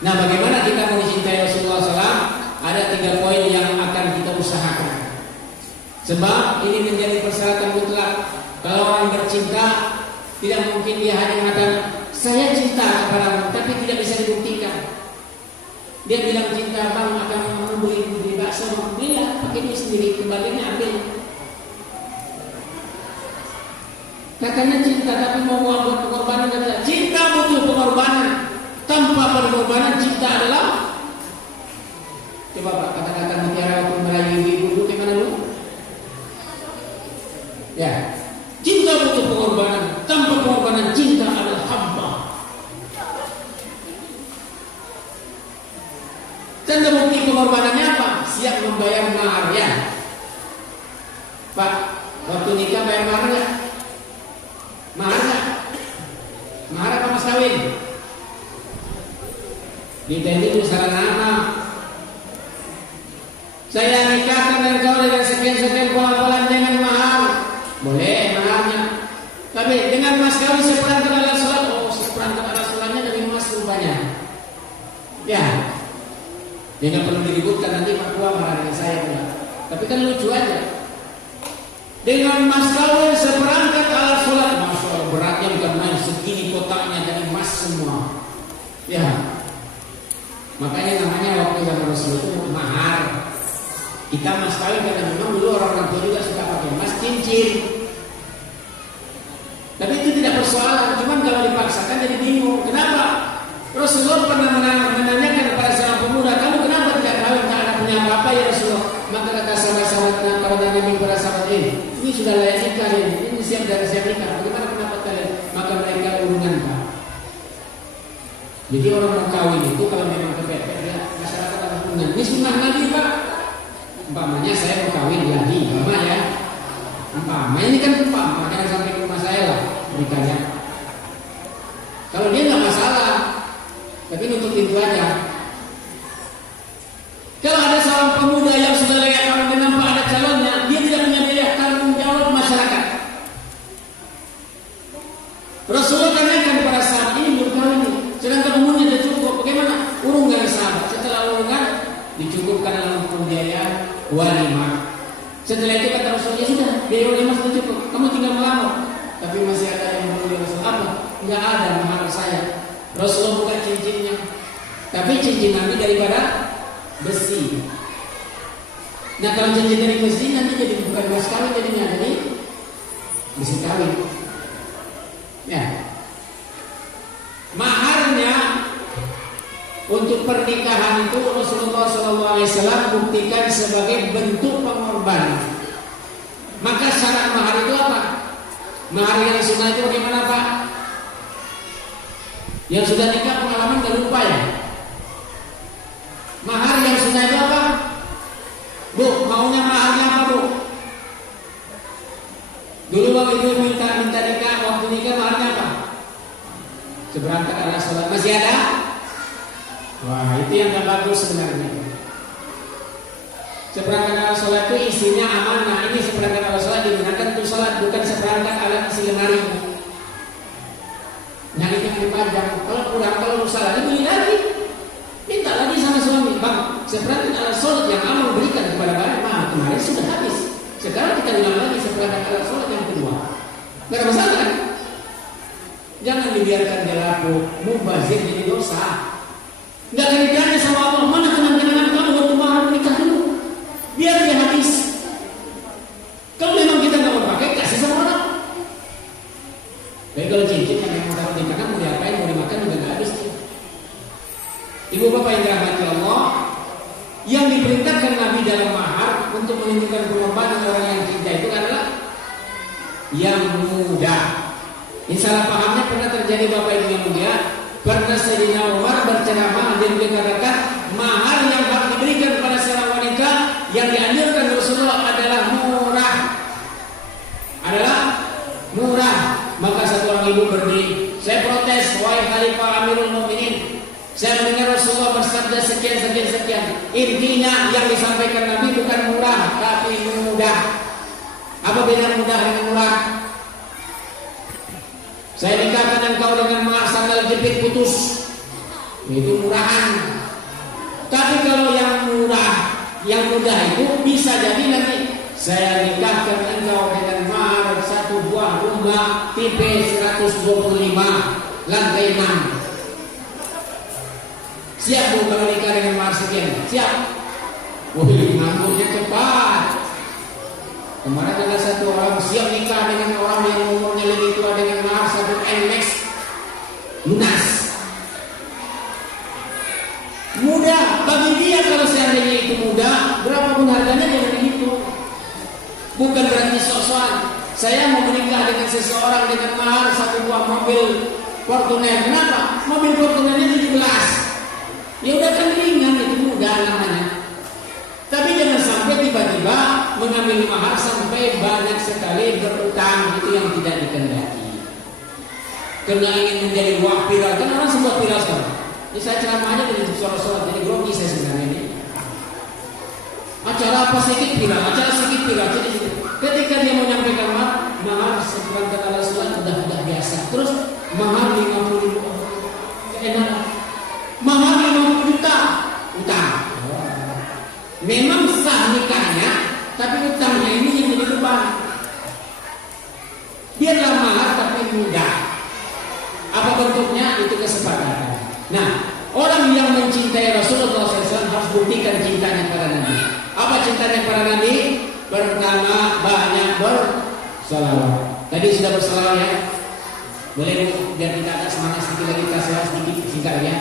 Nah, bagaimana kita mencintai Rasulullah SAW? Ada 3 poin yang akan kita usahakan. Sebab ini menjadi persyaratan mutlak. Kalau orang bercinta, tidak mungkin dia hanya mengatakan saya cinta kepadamu, tapi tidak bisa dibuktikan. Dia bilang cinta bang akan membeli bakso, belilah pakai duit sendiri, kembalinya ambil. Katanya cinta tapi mau buat pengorbanan, kata cinta butuh pengorbanan. Tanpa pengorbanan cinta adalah, coba Pak kata-kata mutiara waktu merayu ibu dulu gimana dulu? Ya, cinta butuh pengorbanan. Tanpa pengorbanan cinta adalah hampa. Tanda bukti pengorbanannya apa? Siap membayar mahar ya. Pak, waktu nikah bayar mahar nggak? Mahar nggak? Mahar apa mas kawin? Ditanya itu saran anak. Saya nikahkan dan kau dengan sekian-sekian pola-pola dengan mahar. Boleh maharnya. Tapi dengan mas kawin seperangkat alat sholat. Oh, seperangkat alat sholatnya dari emas rupanya. Ya. Dia nggak perlu diributkan nanti Pak Tua marah dengan saya pula. Tapi kan lucu aja. Dengan mas kawin seperangkat alat sholat. Masya Allah, beratnya bukan main, segini kotaknya dari emas semua. Ya. Makanya namanya waktu zaman Rasul itu mahar. Kita mas kawin karena memang dulu orang tua juga suka pakai emas cincin. Tapi itu tidak persoalan. Cuman kalau dipaksakan jadi bingung. Kenapa? Rasulullah pernah menanyakan kepada seorang pemuda, kamu kenapa tidak kawin? Tak ada punya apa-apa ya Rasulullah. Maka kata sahabat-sahabatnya, kawan Nabi para sahabat ini sudah layak nikah ini siap dari siap nikah. Bagaimana pendapat kalian? Maka mereka urungan Pak. Jadi orang mau kawin itu kalau memang kepepet ya masyarakat harus urungan. Ini sunnah Nabi Pak. Umpamanya saya mau kawin lagi, ya. Umpamanya ini kan umpama, jangan sampai ke rumah saya lah nikahnya. Kalau dia nggak masalah, tapi nutup pintu aja. Kalau ada seorang pemuda yang sudah layak kawin dan nampak ada calonnya, dia tidak punya biaya tanggung jawab masyarakat. Rasulullah tanyakan pada saat ini belum kawin, sedangkan umurnya sudah cukup. Bagaimana? Urungan sahabat. Setelah urungan dicukupkan dalam pembiayaan walimah. Setelah itu kata Rasulullah, sudah biaya walimah sudah cukup. Kamu tinggal melamar. Tapi masih ada yang belum Rasul apa? Enggak ada mahar saya. Rasulullah buka cincinnya. Tapi cincin Nabi daripada besi. Nah kalau cincin dari besi nanti jadi bukan emas kawin jadinya, jadi besi kawin. Ya. Maharnya untuk pernikahan itu Rasulullah SAW buktikan sebagai bentuk pengorbanan. Maka syarat mahar itu apa? Mahar yang sunnah itu bagaimana Pak? Yang sudah nikah pengalaman gak lupa ya? Mahar yang sunnah itu apa? Bu, maunya maharnya apa Bu? Dulu bang ibu minta nikah, waktu nikah maharnya apa? Seberangkat alat sholat masih ada? Wah itu yang gak bagus sebenarnya. Seperangkat alat sholat itu isinya amanah. Ini seperangkat alat sholat digunakan untuk sholat, bukan seperangkat alat isi lemari. Yang itu dipajang. Kalau kurang, kalau salah dibeli lagi. Minta lagi sama suami, bang, seperangkat alat sholat yang amal berikan kepada barang. Nah kemarin sudah habis. Sekarang kita ulang lagi seperangkat alat sholat yang kedua. Gak ada masalah kan? Jangan dibiarkan dia laku, mubazir jadi dosa. Nggak akan ditanya sama Allah, mana kenangan kamu waktu mahar menikah dulu? Biar dia habis. Kalau memang kita nggak mau pakai, kasih sama orang. Tapi kalau cincin yang memang taruh di tangan, mau diapain, mau dimakan juga nggak habis. Ibu bapak yang dirahmati Allah, yang diperintahkan Nabi dalam mahar untuk menunjukkan pengorbanan orang yang cinta itu adalah yang muda. Salah pahamnya pernah terjadi bapak ibu yang mulia. Karena Sayyidina Umar berceramah dan dia katakan mahar yang harus diberikan kepada seorang wanita yang dianjurkan Rasulullah adalah murah. Maka satu orang ibu berdiri, saya protes, wahai Khalifah Amirul Mukminin. Saya mendengar Rasulullah bersabda sekian. Intinya yang disampaikan Nabi bukan murah, tapi mudah. Apa beda mudah dengan murah? Saya nikahkan engkau dengan mahar sandal jepit putus. Itu murahan. Tapi kalau yang mudah itu bisa jadi nanti saya nikahkan engkau dengan mahar satu buah rumah tipe 125 lantai 6. Siap Bu kalau nikah dengan mahar sekian? Siap. Wih, ngambilnya cepat. Kemarin ada satu orang siap nikah dengan orang yang umurnya lebih tua dengan mahar 1 NMAX lunas. Mudah bagi dia kalau seandainya itu mudah, berapapun harganya dia begitu. Bukan berarti sok-sokan. Saya mau menikah dengan seseorang dengan mahar 1 buah mobil Fortuner. Kenapa? Mobil Fortunernya 17. Ya udah kan ringan, itu mudah namanya. Tapi jangan sampai tiba-tiba mengambil mahar sampai banyak sekali berutang, itu yang tidak dikehendaki. Karena ingin menjadi wah viral, kan orang semua viral sekarang. Ini saya ceramahnya dari sholat-sholat, jadi grogi saya sebenarnya ini. Acara apa sedikit viral, jadi ketika dia mau menyampaikan mahar seperangkat alat sholat udah biasa. Terus mahar 50 ribu, enak. Mahar 50 juta, utang. Memang sah nikahnya, tapi utangnya ini yang jadi beban. Biarlah mahar tapi mudah. Apa bentuknya? Itu kesepakatan. Nah, orang yang mencintai Rasulullah SAW harus buktikan cintanya pada Nabi. Apa cintanya pada Nabi? Pertama, banyak bersalawat. Tadi sudah bersalawat ya. Boleh Bu, biar kita ada semangat sedikit lagi, kita salawat sedikit singkat ya.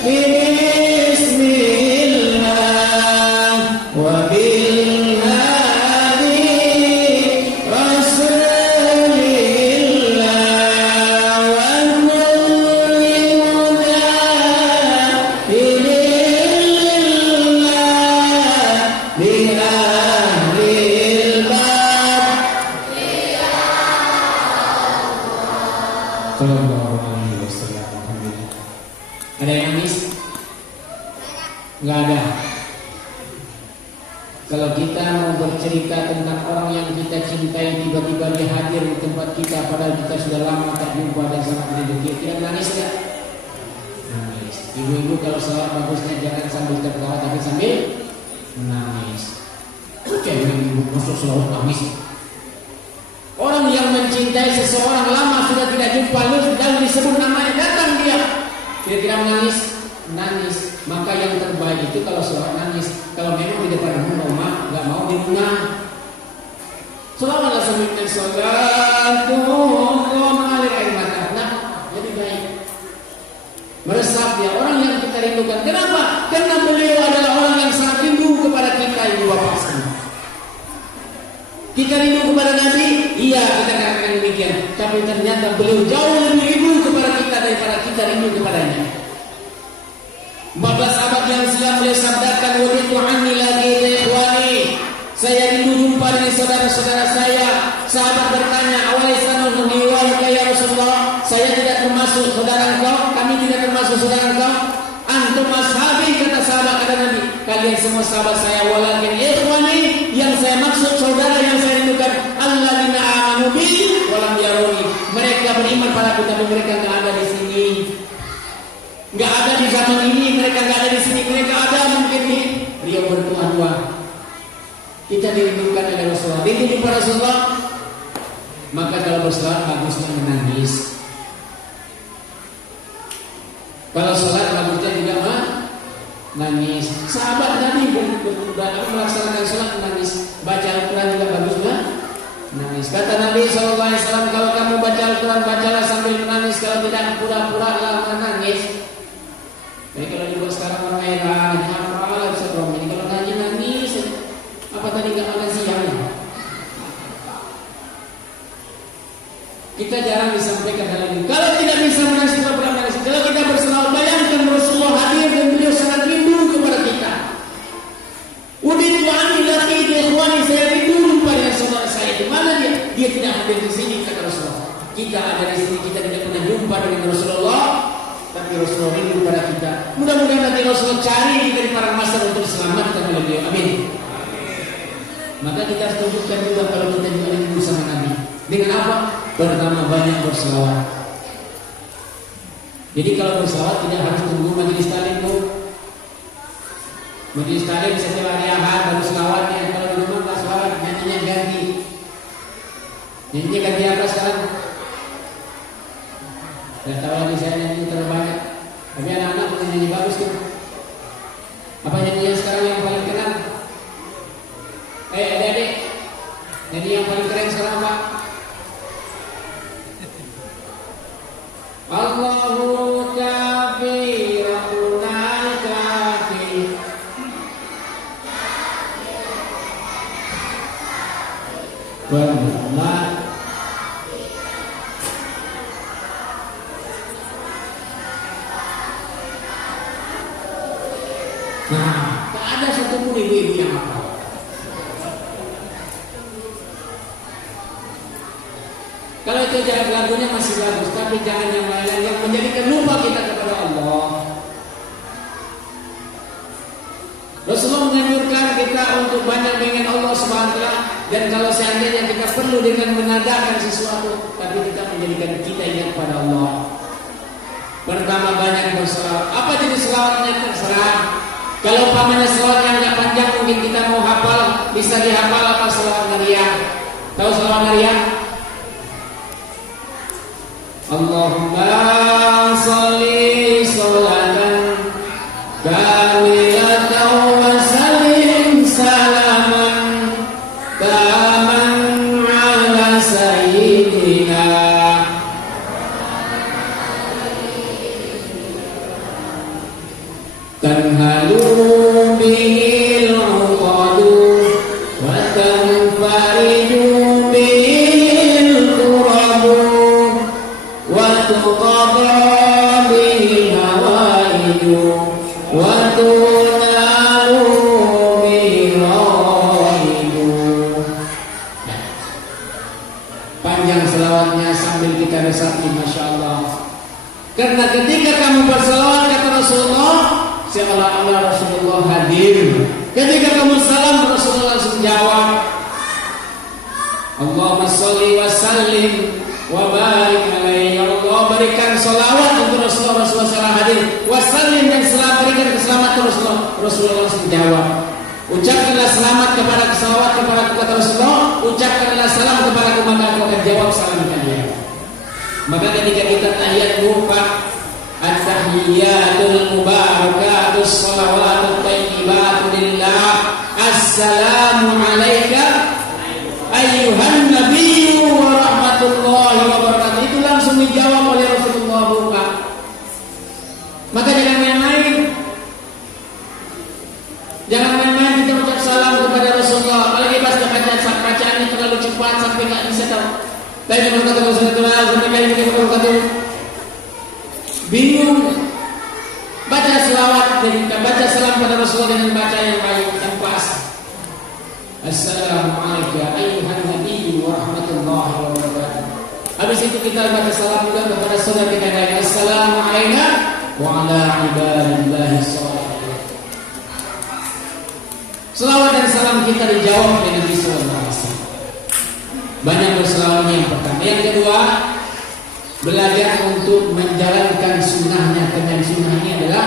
Ini Nggak ada. Kalau kita mau bercerita tentang orang yang kita cintai, tiba-tiba dia hadir di tempat kita, padahal kita sudah lama tak jumpa dan sangat rindu, kita nangis nggak? Nangis. Ibu-ibu kalau sholat bagusnya jangan sambil tertawa, tapi sambil menangis. Oke, ibu masuk sholat nangis. Orang yang mencintai seseorang lama sudah tidak jumpa, lalu disebut namanya, datang dia tidak menangis, nangis. Maka yang terbaik itu kalau sholat nangis. Kalau memang di depan rumah nggak mau di rumah. Sholawatlah sambil sholatu mengalir air mata. Nah, jadi baik. Meresap dia orang yang kita rindukan. Kenapa? Karena beliau adalah orang yang sangat rindu kepada kita, ibu bapak sekalian. Kita rindu kepada Nabi, iya kita katakan demikian. Tapi ternyata beliau jauh lebih rindu kepada kita daripada kita rindu kepadanya. 14 abad yang silam beliau sabdakan, waditu anni lagi ikhwani. Saya rindu jumpa dengan saudara-saudara saya. Sahabat bertanya, awaisan niwayka ya Rasulullah. Saya tidak termasuk saudara engkau, kami tidak termasuk saudara engkau. Antum ashabi, kata sahabat, kata Nabi, kalian semua sahabat saya. Walakin ikhwani, yang saya maksud saudara yang saya rindukan, alladzina amanu bi walam yaruni. Mereka beriman padaku tapi mereka enggak ada di sini. Enggak ada di zaman ini, mereka enggak ada di sini, mereka ada mungkin di Rio bertua-tua. Kita dirindukan oleh Rasulullah, dirindu para Rasulullah. Maka kalau bersolat bagusnya menangis. Kalau sholat bagusnya juga nangis. Sahabat Nabi melaksanakan sholat menangis. Baca Al-Quran juga bagusnya nangis. Kata Nabi SAW, kalau kamu baca Al-Quran, bacalah sambil menangis. Kalau tidak, pura-pura lah menangis. Jadi kalau dibuat sekarang orang merah, hafal, bisa ini. Kalau ngaji nangis, apa tadi nggak makan siang? Kita jarang disampaikan hal ini. Kalau tidak bisa menangis, kita pernah menangis. Kalau kita berselawat, bayangkan Rasulullah hadir dan beliau sangat rindu kepada kita. Uditu anni laki ikhwani, saya rindu jumpa dengan saudara saya. Di mana dia? Dia tidak hadir di sini, kata Rasulullah. Kita ada di sini, kita tidak pernah jumpa dengan Rasulullah. Tapi Rasulullah rindu kepada kita. Mudah-mudahan nanti Rasulullah cari kita di padang mahsyar untuk diselamatkan oleh beliau. Amin. Maka kita harus tunjukkan juga kalau kita juga rindu sama Nabi. Dengan apa? Pertama, banyak berselawat. Jadi kalau berselawat tidak harus tunggu majelis taklim itu. Majelis taklim setiap hari Ahad baru selawatnya. Kalau di rumah tak selawat, nyanyinya ganti. Nyanyinya ganti apa sekarang? Tidak tahu lagi saya nyanyi terlalu banyak. Tapi anak-anak punya nyanyi bagus tuh. Apa nyanyian sekarang yang paling keren? Adik-adik, nyanyi yang paling keren sekarang apa? Allahu kafi rabbuna kafi. Benar. Nah, tak ada satupun ibu-ibu yang hafal. Kalau itu jalan lagunya masih bagus, tapi jangan yang lain yang menjadikan lupa kita kepada Allah. Rasulullah menganjurkan kita untuk banyak dengan Allah Subhanahu wa taala, dan kalau seandainya kita perlu dengan mengadakan sesuatu, tapi kita menjadikan kita ingat pada Allah. Pertama, banyak berselawat. Apa jenis selawatnya terserah. Kalau umpamanya selawatnya agak panjang, mungkin kita mau hafal, bisa dihafal apa selawat Maryam. Tahu selawat Maryam? Allahumma sholli sholatan kamilatan wa sallim salaman taman ala sayyidina tanhalu bihil uqadu wa tanfariju bihil kurabu wa tuqadha bihil hawaiju wa tunalu bihil rahibu. Panjang selawatnya sambil kita resapi, Masya Allah. Karena ketika kamu berselawat, kata Rasulullah, seolah-olah Rasulullah hadir. Ketika kamu salam, Rasulullah langsung jawab, Allahumma sholli wa sallim wa barik alaihi. Ya Allah, berikan salawat untuk Rasulullah. Rasulullah hadir. Wa sallim, dan selamat, berikan keselamatan Rasulullah. Rasulullah langsung jawab, ucapkanlah selamat kepada kesalawat kepada kata Rasulullah, ucapkanlah salam kepada aku, maka aku akan jawab salam kalian. Maka ketika kita tahiyat lupa at-tahiyyatul mubarakatus shalawatut thayyibatu lillah, assalamu alayka ayyuhan nabiyyu wa rahmatullahi wa barakatuh, itu langsung dijawab oleh Rasulullah buka. Maka jangan main-main, jangan main-main kita ucap salam kepada Rasulullah, apalagi pas bacaannya terlalu cepat sampai nggak bisa tahu. Tapi berkata Rasulullah bingung. Baca selawat dan baca salam pada Rasulullah dengan baca yang baik, yang pas. Assalamualaikum ayyuhan nabiyyu wa rahmatullahi wa barakatuh. Habis itu kita baca salam juga kepada saudara kita yang assalamualaikum wa ala ibadillahi sholihin. Selawat dan salam kita dijawab oleh Nabi sallallahu alaihi wasallam. Banyak berselawat yang pertama. Yang kedua, belajar untuk menjalankan sunnahnya. Dan sunnahnya adalah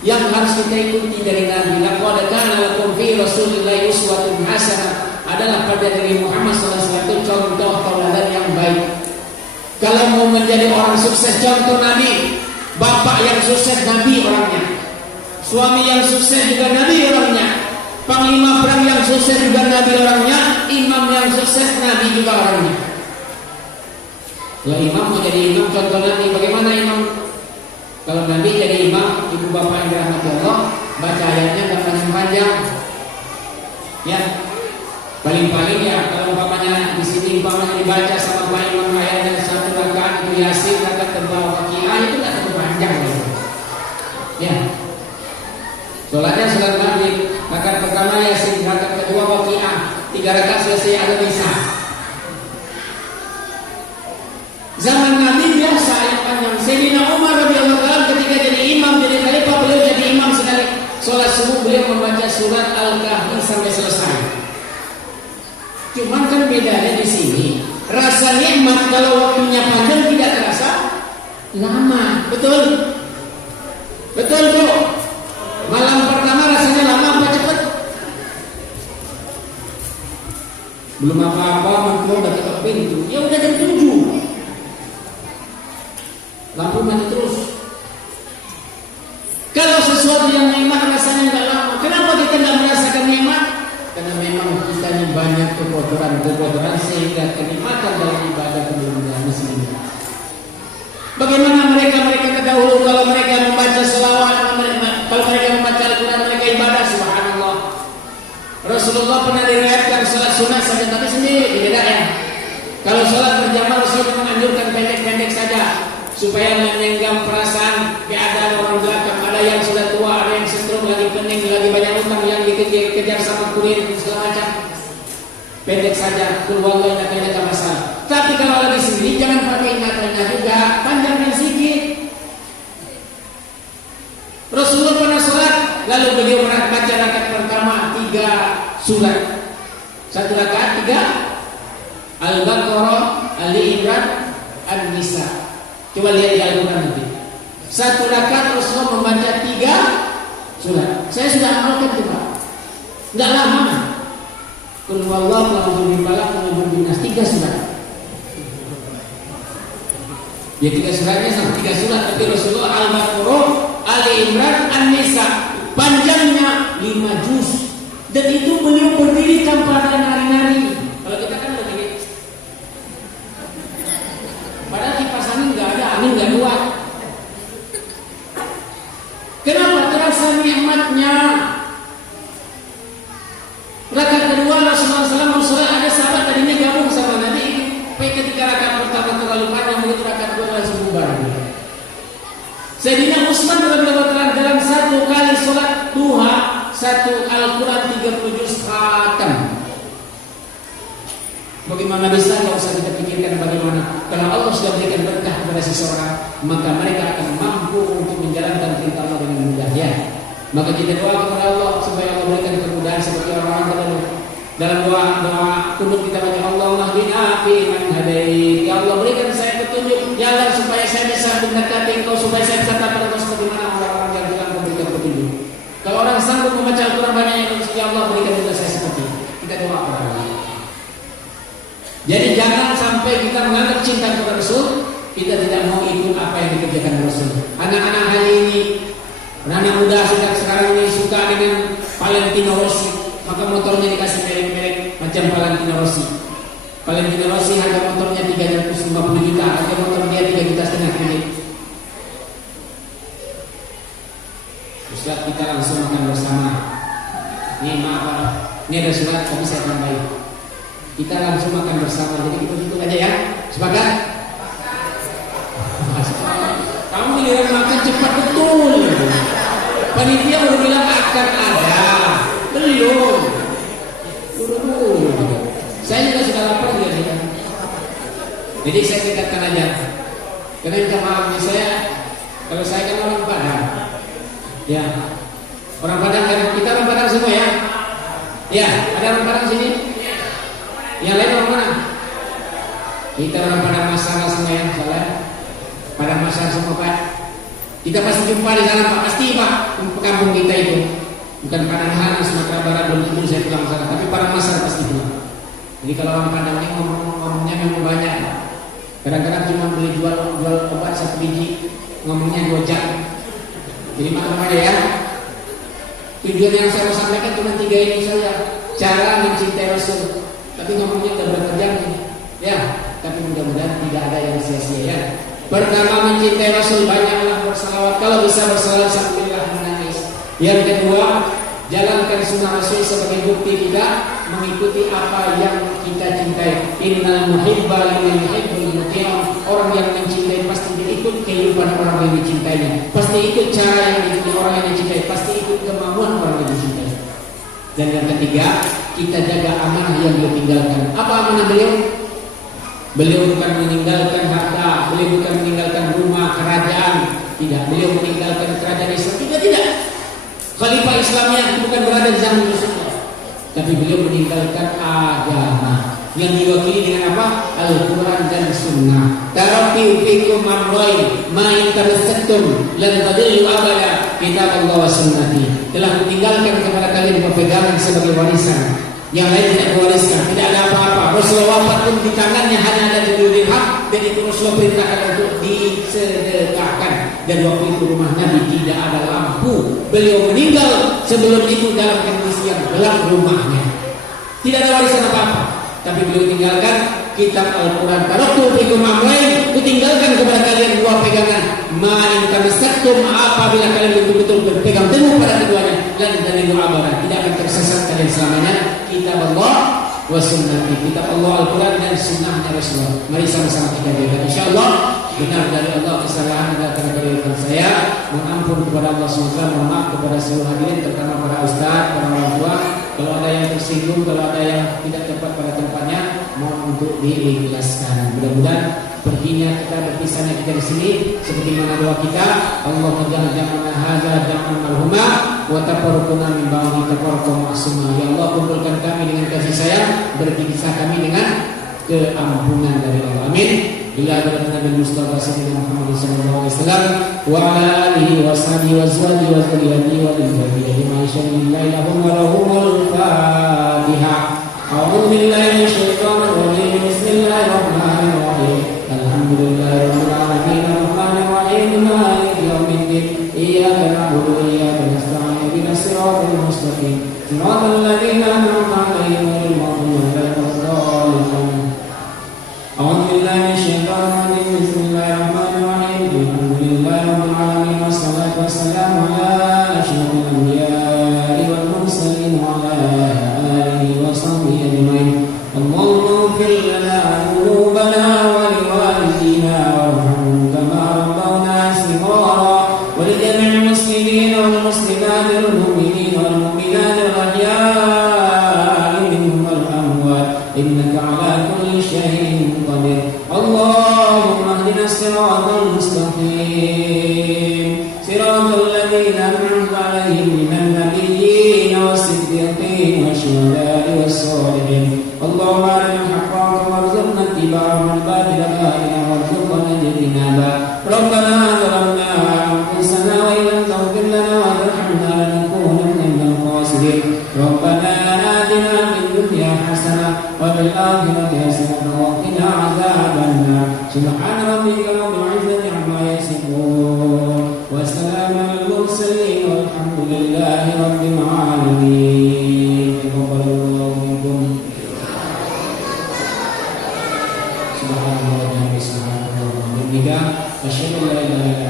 yang harus kita ikuti dari Nabi. Laqad kana lakum fi Rasulillahi uswatun hasanah, adalah pada diri Muhammad SAW itu contoh tauladan yang baik. Kalau mau menjadi orang sukses, contoh Nabi. Bapak yang sukses, Nabi orangnya. Suami yang sukses juga Nabi orangnya. Panglima perang yang sukses juga Nabi orangnya. Imam yang sukses Nabi juga orangnya. Kalau imam mau jadi imam, contoh Nabi. Bagaimana imam? Kalau Nabi jadi imam, ibu bapak yang dirahmati Allah, baca ayatnya gak panjang-panjang. Ya, paling-paling ya kalau umpamanya di sini umpamanya dibaca sama Pak Imam ayatnya satu rakaat itu Yasin, rakaat kedua Waqiah, itu gak terlalu panjang. Ya. Sholatnya sholat Nabi, rakaat pertama Yasin, rakaat kedua Waqiah, 3 rakaat selesai ada bisa. Zaman Nabi biasa yang panjang. Sayyidina Umar radhiyallahu anhu ketika jadi imam, jadi khalifah, beliau jadi imam sekali sholat subuh beliau membaca surat Al-Kahfi sampai selesai. Cuman kan bedanya di sini, rasa nikmat kalau waktunya panjang tidak terasa lama, betul? Betul Bu? Malam pertama rasanya lama apa cepat? Belum apa-apa, menurut udah ketok pintu, ya udah jam 7. Lampu mati terus. Kalau sesuatu yang nikmat rasanya nggak lama, kenapa kita nggak merasakan nikmat? Karena memang kita ini banyak kekotoran sehingga kenikmatan dalam ibadah belum muslim. Bagaimana mereka terdahulu kalau mereka membaca selawat, kalau mereka membaca Al-Quran, mereka ibadah, subhanallah. Rasulullah pernah diriwayatkan sholat sunat saja tapi sendiri beda ya. Kalau sholat berjamaah Rasulullah menganjurkan pendek-pendek saja, supaya menyenggam perasaan keadaan orang belakang. Ada yang sudah tua, ada yang setrum, lagi pening, lagi banyak utang, yang dikejar sama kurir segala macam. Pendek saja, keluar ingat masalah. Tapi kalau lagi sendiri jangan pakai ingatannya juga, panjangkan sedikit. Rasulullah pernah sholat, lalu beliau baca rakaat pertama 3 surat. 1 rakaat 3 Al-Baqarah, Ali Imran, An-Nisa. Coba lihat di Al-Quran nanti. 1 rakaat Rasulullah membaca 3 surat. Saya sudah amalkan coba. Enggak lama. Qul huwallahu ahad, Allahu samad, 3 surat. Ya 3 suratnya sama 3 surat, tapi Rasulullah Al-Baqarah, Ali Imran, An-Nisa, panjangnya 5 juz. Dan itu beliau berdiri tanpa ada nari-nari. Kalau kita kan berdiri. Padahal kipas angin nggak ada, angin nggak kuat. Kenapa? Terasa nikmatnya. Rakaat kedua Rasulullah SAW ada sahabat tadinya gabung sama Nabi. Ketika rakaat pertama terlalu panjang, begitu rakaat kedua langsung bubar. Sayyidina Utsman dalam 1 kali sholat duha 1 Al-Quran 30 juz khatam. Bagaimana bisa? Tidak usah kita pikirkan bagaimana. Kalau Allah sudah berikan berkah kepada seseorang, maka mereka akan mampu untuk menjalankan perintah Allah dengan mudahnya. Maka kita doa kepada Allah supaya Allah berikan kemudahan seperti orang-orang dalam doa kunut kita baca Allahumma hdina fi man hadait. Ya Allah berikan saya petunjuk jalan supaya saya bisa mendekati Engkau, supaya saya bisa taat pada seperti mana orang-orang yang bilang memberikan petunjuk. Kalau orang sanggup membaca Al-Quran banyak yang ya Allah berikan juga saya seperti itu. Kita doa kepada Allah. Jadi jangan sampai kita menganggap cinta kepada Rasul, kita tidak mau ikut apa yang dikerjakan Rasul. Anak-anak hari ini, anak muda sejak sekarang ini suka dengan Valentino Rossi, maka motornya dikasih merek-merek macam Valentino Rossi. Valentino Rossi harga motornya 350 juta, harga motor dia 3,5 juta. Ustaz, kita langsung makan bersama. Ini maaf, ini ada surat tapi saya tambahin. Kita langsung makan bersama, jadi kita tutup aja ya. Sepakat? Kamu giliran makan cepat betul. Panitia udah bilang akan ada, belum. Saya juga sudah lapar dia. Jadi saya tingkatkan aja. Karena minta maaf kalau saya kan orang Padang. Ya, orang Padang kan kita orang Padang semua ya. Ya, ada orang Padang sini. Yang lain orang mana? Kita orang Padang Masalah semua ya, salah. Padang Masalah semua Pak. Kita pasti jumpa di sana Pak, pasti Pak. Kampung kita itu bukan Padang Hana, Sumatera Barat, belum tentu saya pulang sana, tapi Padang Masalah pasti pulang. Jadi kalau orang Padang ini ngomongnya memang banyak. Kadang-kadang cuma beli jual obat 1 biji, ngomongnya 2 jam. Jadi maklum aja ya. Tujuan yang saya mau sampaikan cuma 3 ini saja. Cara mencintai Rasul. Tapi ngomongnya udah berapa jam nih? Ya, tapi mudah-mudahan tidak ada yang sia-sia ya. Pertama, mencintai Rasul, banyaklah bersalawat. Kalau bisa bersalawat sambil menangis. Yang kedua, jalankan sunnah Rasul sebagai bukti kita mengikuti apa yang kita cintai. Innal muhibba liman yuhibbul muti'un. Orang yang mencintai pasti dia ikut kehidupan orang yang dicintainya. Pasti ikut cara yang diikuti orang yang dicintai. Pasti ikut kemauan orang yang dicintai. Dan yang ketiga, kita jaga amanah yang beliau tinggalkan. Apa amanah beliau? Beliau bukan meninggalkan harta, beliau bukan meninggalkan rumah, kerajaan. Tidak, beliau meninggalkan kerajaan Islam. Tidak. Khalifah Islamnya bukan berada di zaman Rasulullah. Tapi beliau meninggalkan agama yang diwakili dengan apa? Al-Quran dan Sunnah. Taraktu fikum amrayn ma in tamassaktum lan tadillu abada, kitab Allah wa sunnati. Telah meninggalkan kepada kalian pegangan sebagai warisan. Yang lain tidak mewariskan, tidak ada apa-apa. Rasulullah wafat pun di tangannya hanya ada 7 dirham, dan itu Rasulullah perintahkan untuk disedekahkan. Dan waktu itu rumah Nabi tidak ada lampu. Beliau meninggal sebelum itu dalam kondisi yang gelap rumahnya. Tidak ada warisan apa-apa. Tapi beliau tinggalkan kitab Al-Quran. Taraktu fikum amrayn, kutinggalkan kepada kalian 2 pegangan. Ma in tamassaktum, apabila kalian betul-betul berpegang teguh pada keduanya, lan tadillu abada, tidak akan tersesat kalian selamanya. Kitab Allah wa sunnati, kitab Allah Al-Quran dan sunnahnya Rasulullah. Mari sama-sama kita jaga. Insyaallah benar dari Allah, kesalahan adalah karena kebaikan saya. Mohon ampun kepada Allah SWT, mohon maaf kepada seluruh hadirin, terutama para ustaz, para orang tua. Kalau ada yang tersinggung, kalau ada yang tidak tepat pada tempatnya, mohon untuk diikhlaskan. Mudah-mudahan perginya kita, berpisahnya kita di sini seperti mana doa kita. Allahumma ja'al jam'ana hadza jam'an marhuma wa tafarraquna min ba'di tafarraqan ma'suma. Ya Allah, kumpulkan kami dengan kasih sayang, berpisah kami dengan keampunan dari Allah. Amin. Bila Nabi Mustafa Sayyidina Muhammad sallallahu alaihi wasallam wa ala alihi wa sahbihi wa azwajihi wa dzurriyyatihi wa dhurriyyatihi ma sya'allahu lahum wa lahumul Fatihah. A'udzu billahi minasyaitonir rajim. Bismillahirrahmanirrahim. Alhamdulillahirabbil alamin arrahmanir rahim maliki yaumiddin. Iyyaka na'budu wa iyyaka nasta'in. Ihdinas siratal mustaqim. Siratal ladzina an'amta 'alaihim ghairil maghdubi 'alaihim waladdallin. أعوذ بالله من الشيطان الرجيم. بسم الله الرحمن الرحيم. الحمد لله رب العالمين والصلاة والسلام على أشرف الأنبياء والمرسلين وعلى آله وصحبه أجمعين. اللهم اغفر لنا ذنوبنا ولوالدينا وارحمهم كما ربونا صغارا ولجميع المسلمين والمسلمات والمؤمنين والمؤمنات الأحياء منهم والأموات إنك على كل شيء قدير. اللهم اهدنا الصراط المستقيم أنعمت عليهم من النبيين والصديقين والشهداء والصالحين اللهم أرنا الحق حقا وارزقنا اتباعه والباطل باطلا وارزقنا اجتنابه ربنا ظلمنا أنفسنا وإن لم تغفر لنا وترحمنا لنكونن من الخاسرين ربنا آتنا في الدنيا حسنة وفي الآخرة حسنة وقنا عذاب النار سبحان ربك رب العزة عما يصفون وسلام على المرسلين والحمد لله رب العالمين تقبل الله منكم سبحان الله وبحمده أشهد أن لا إله إلا الله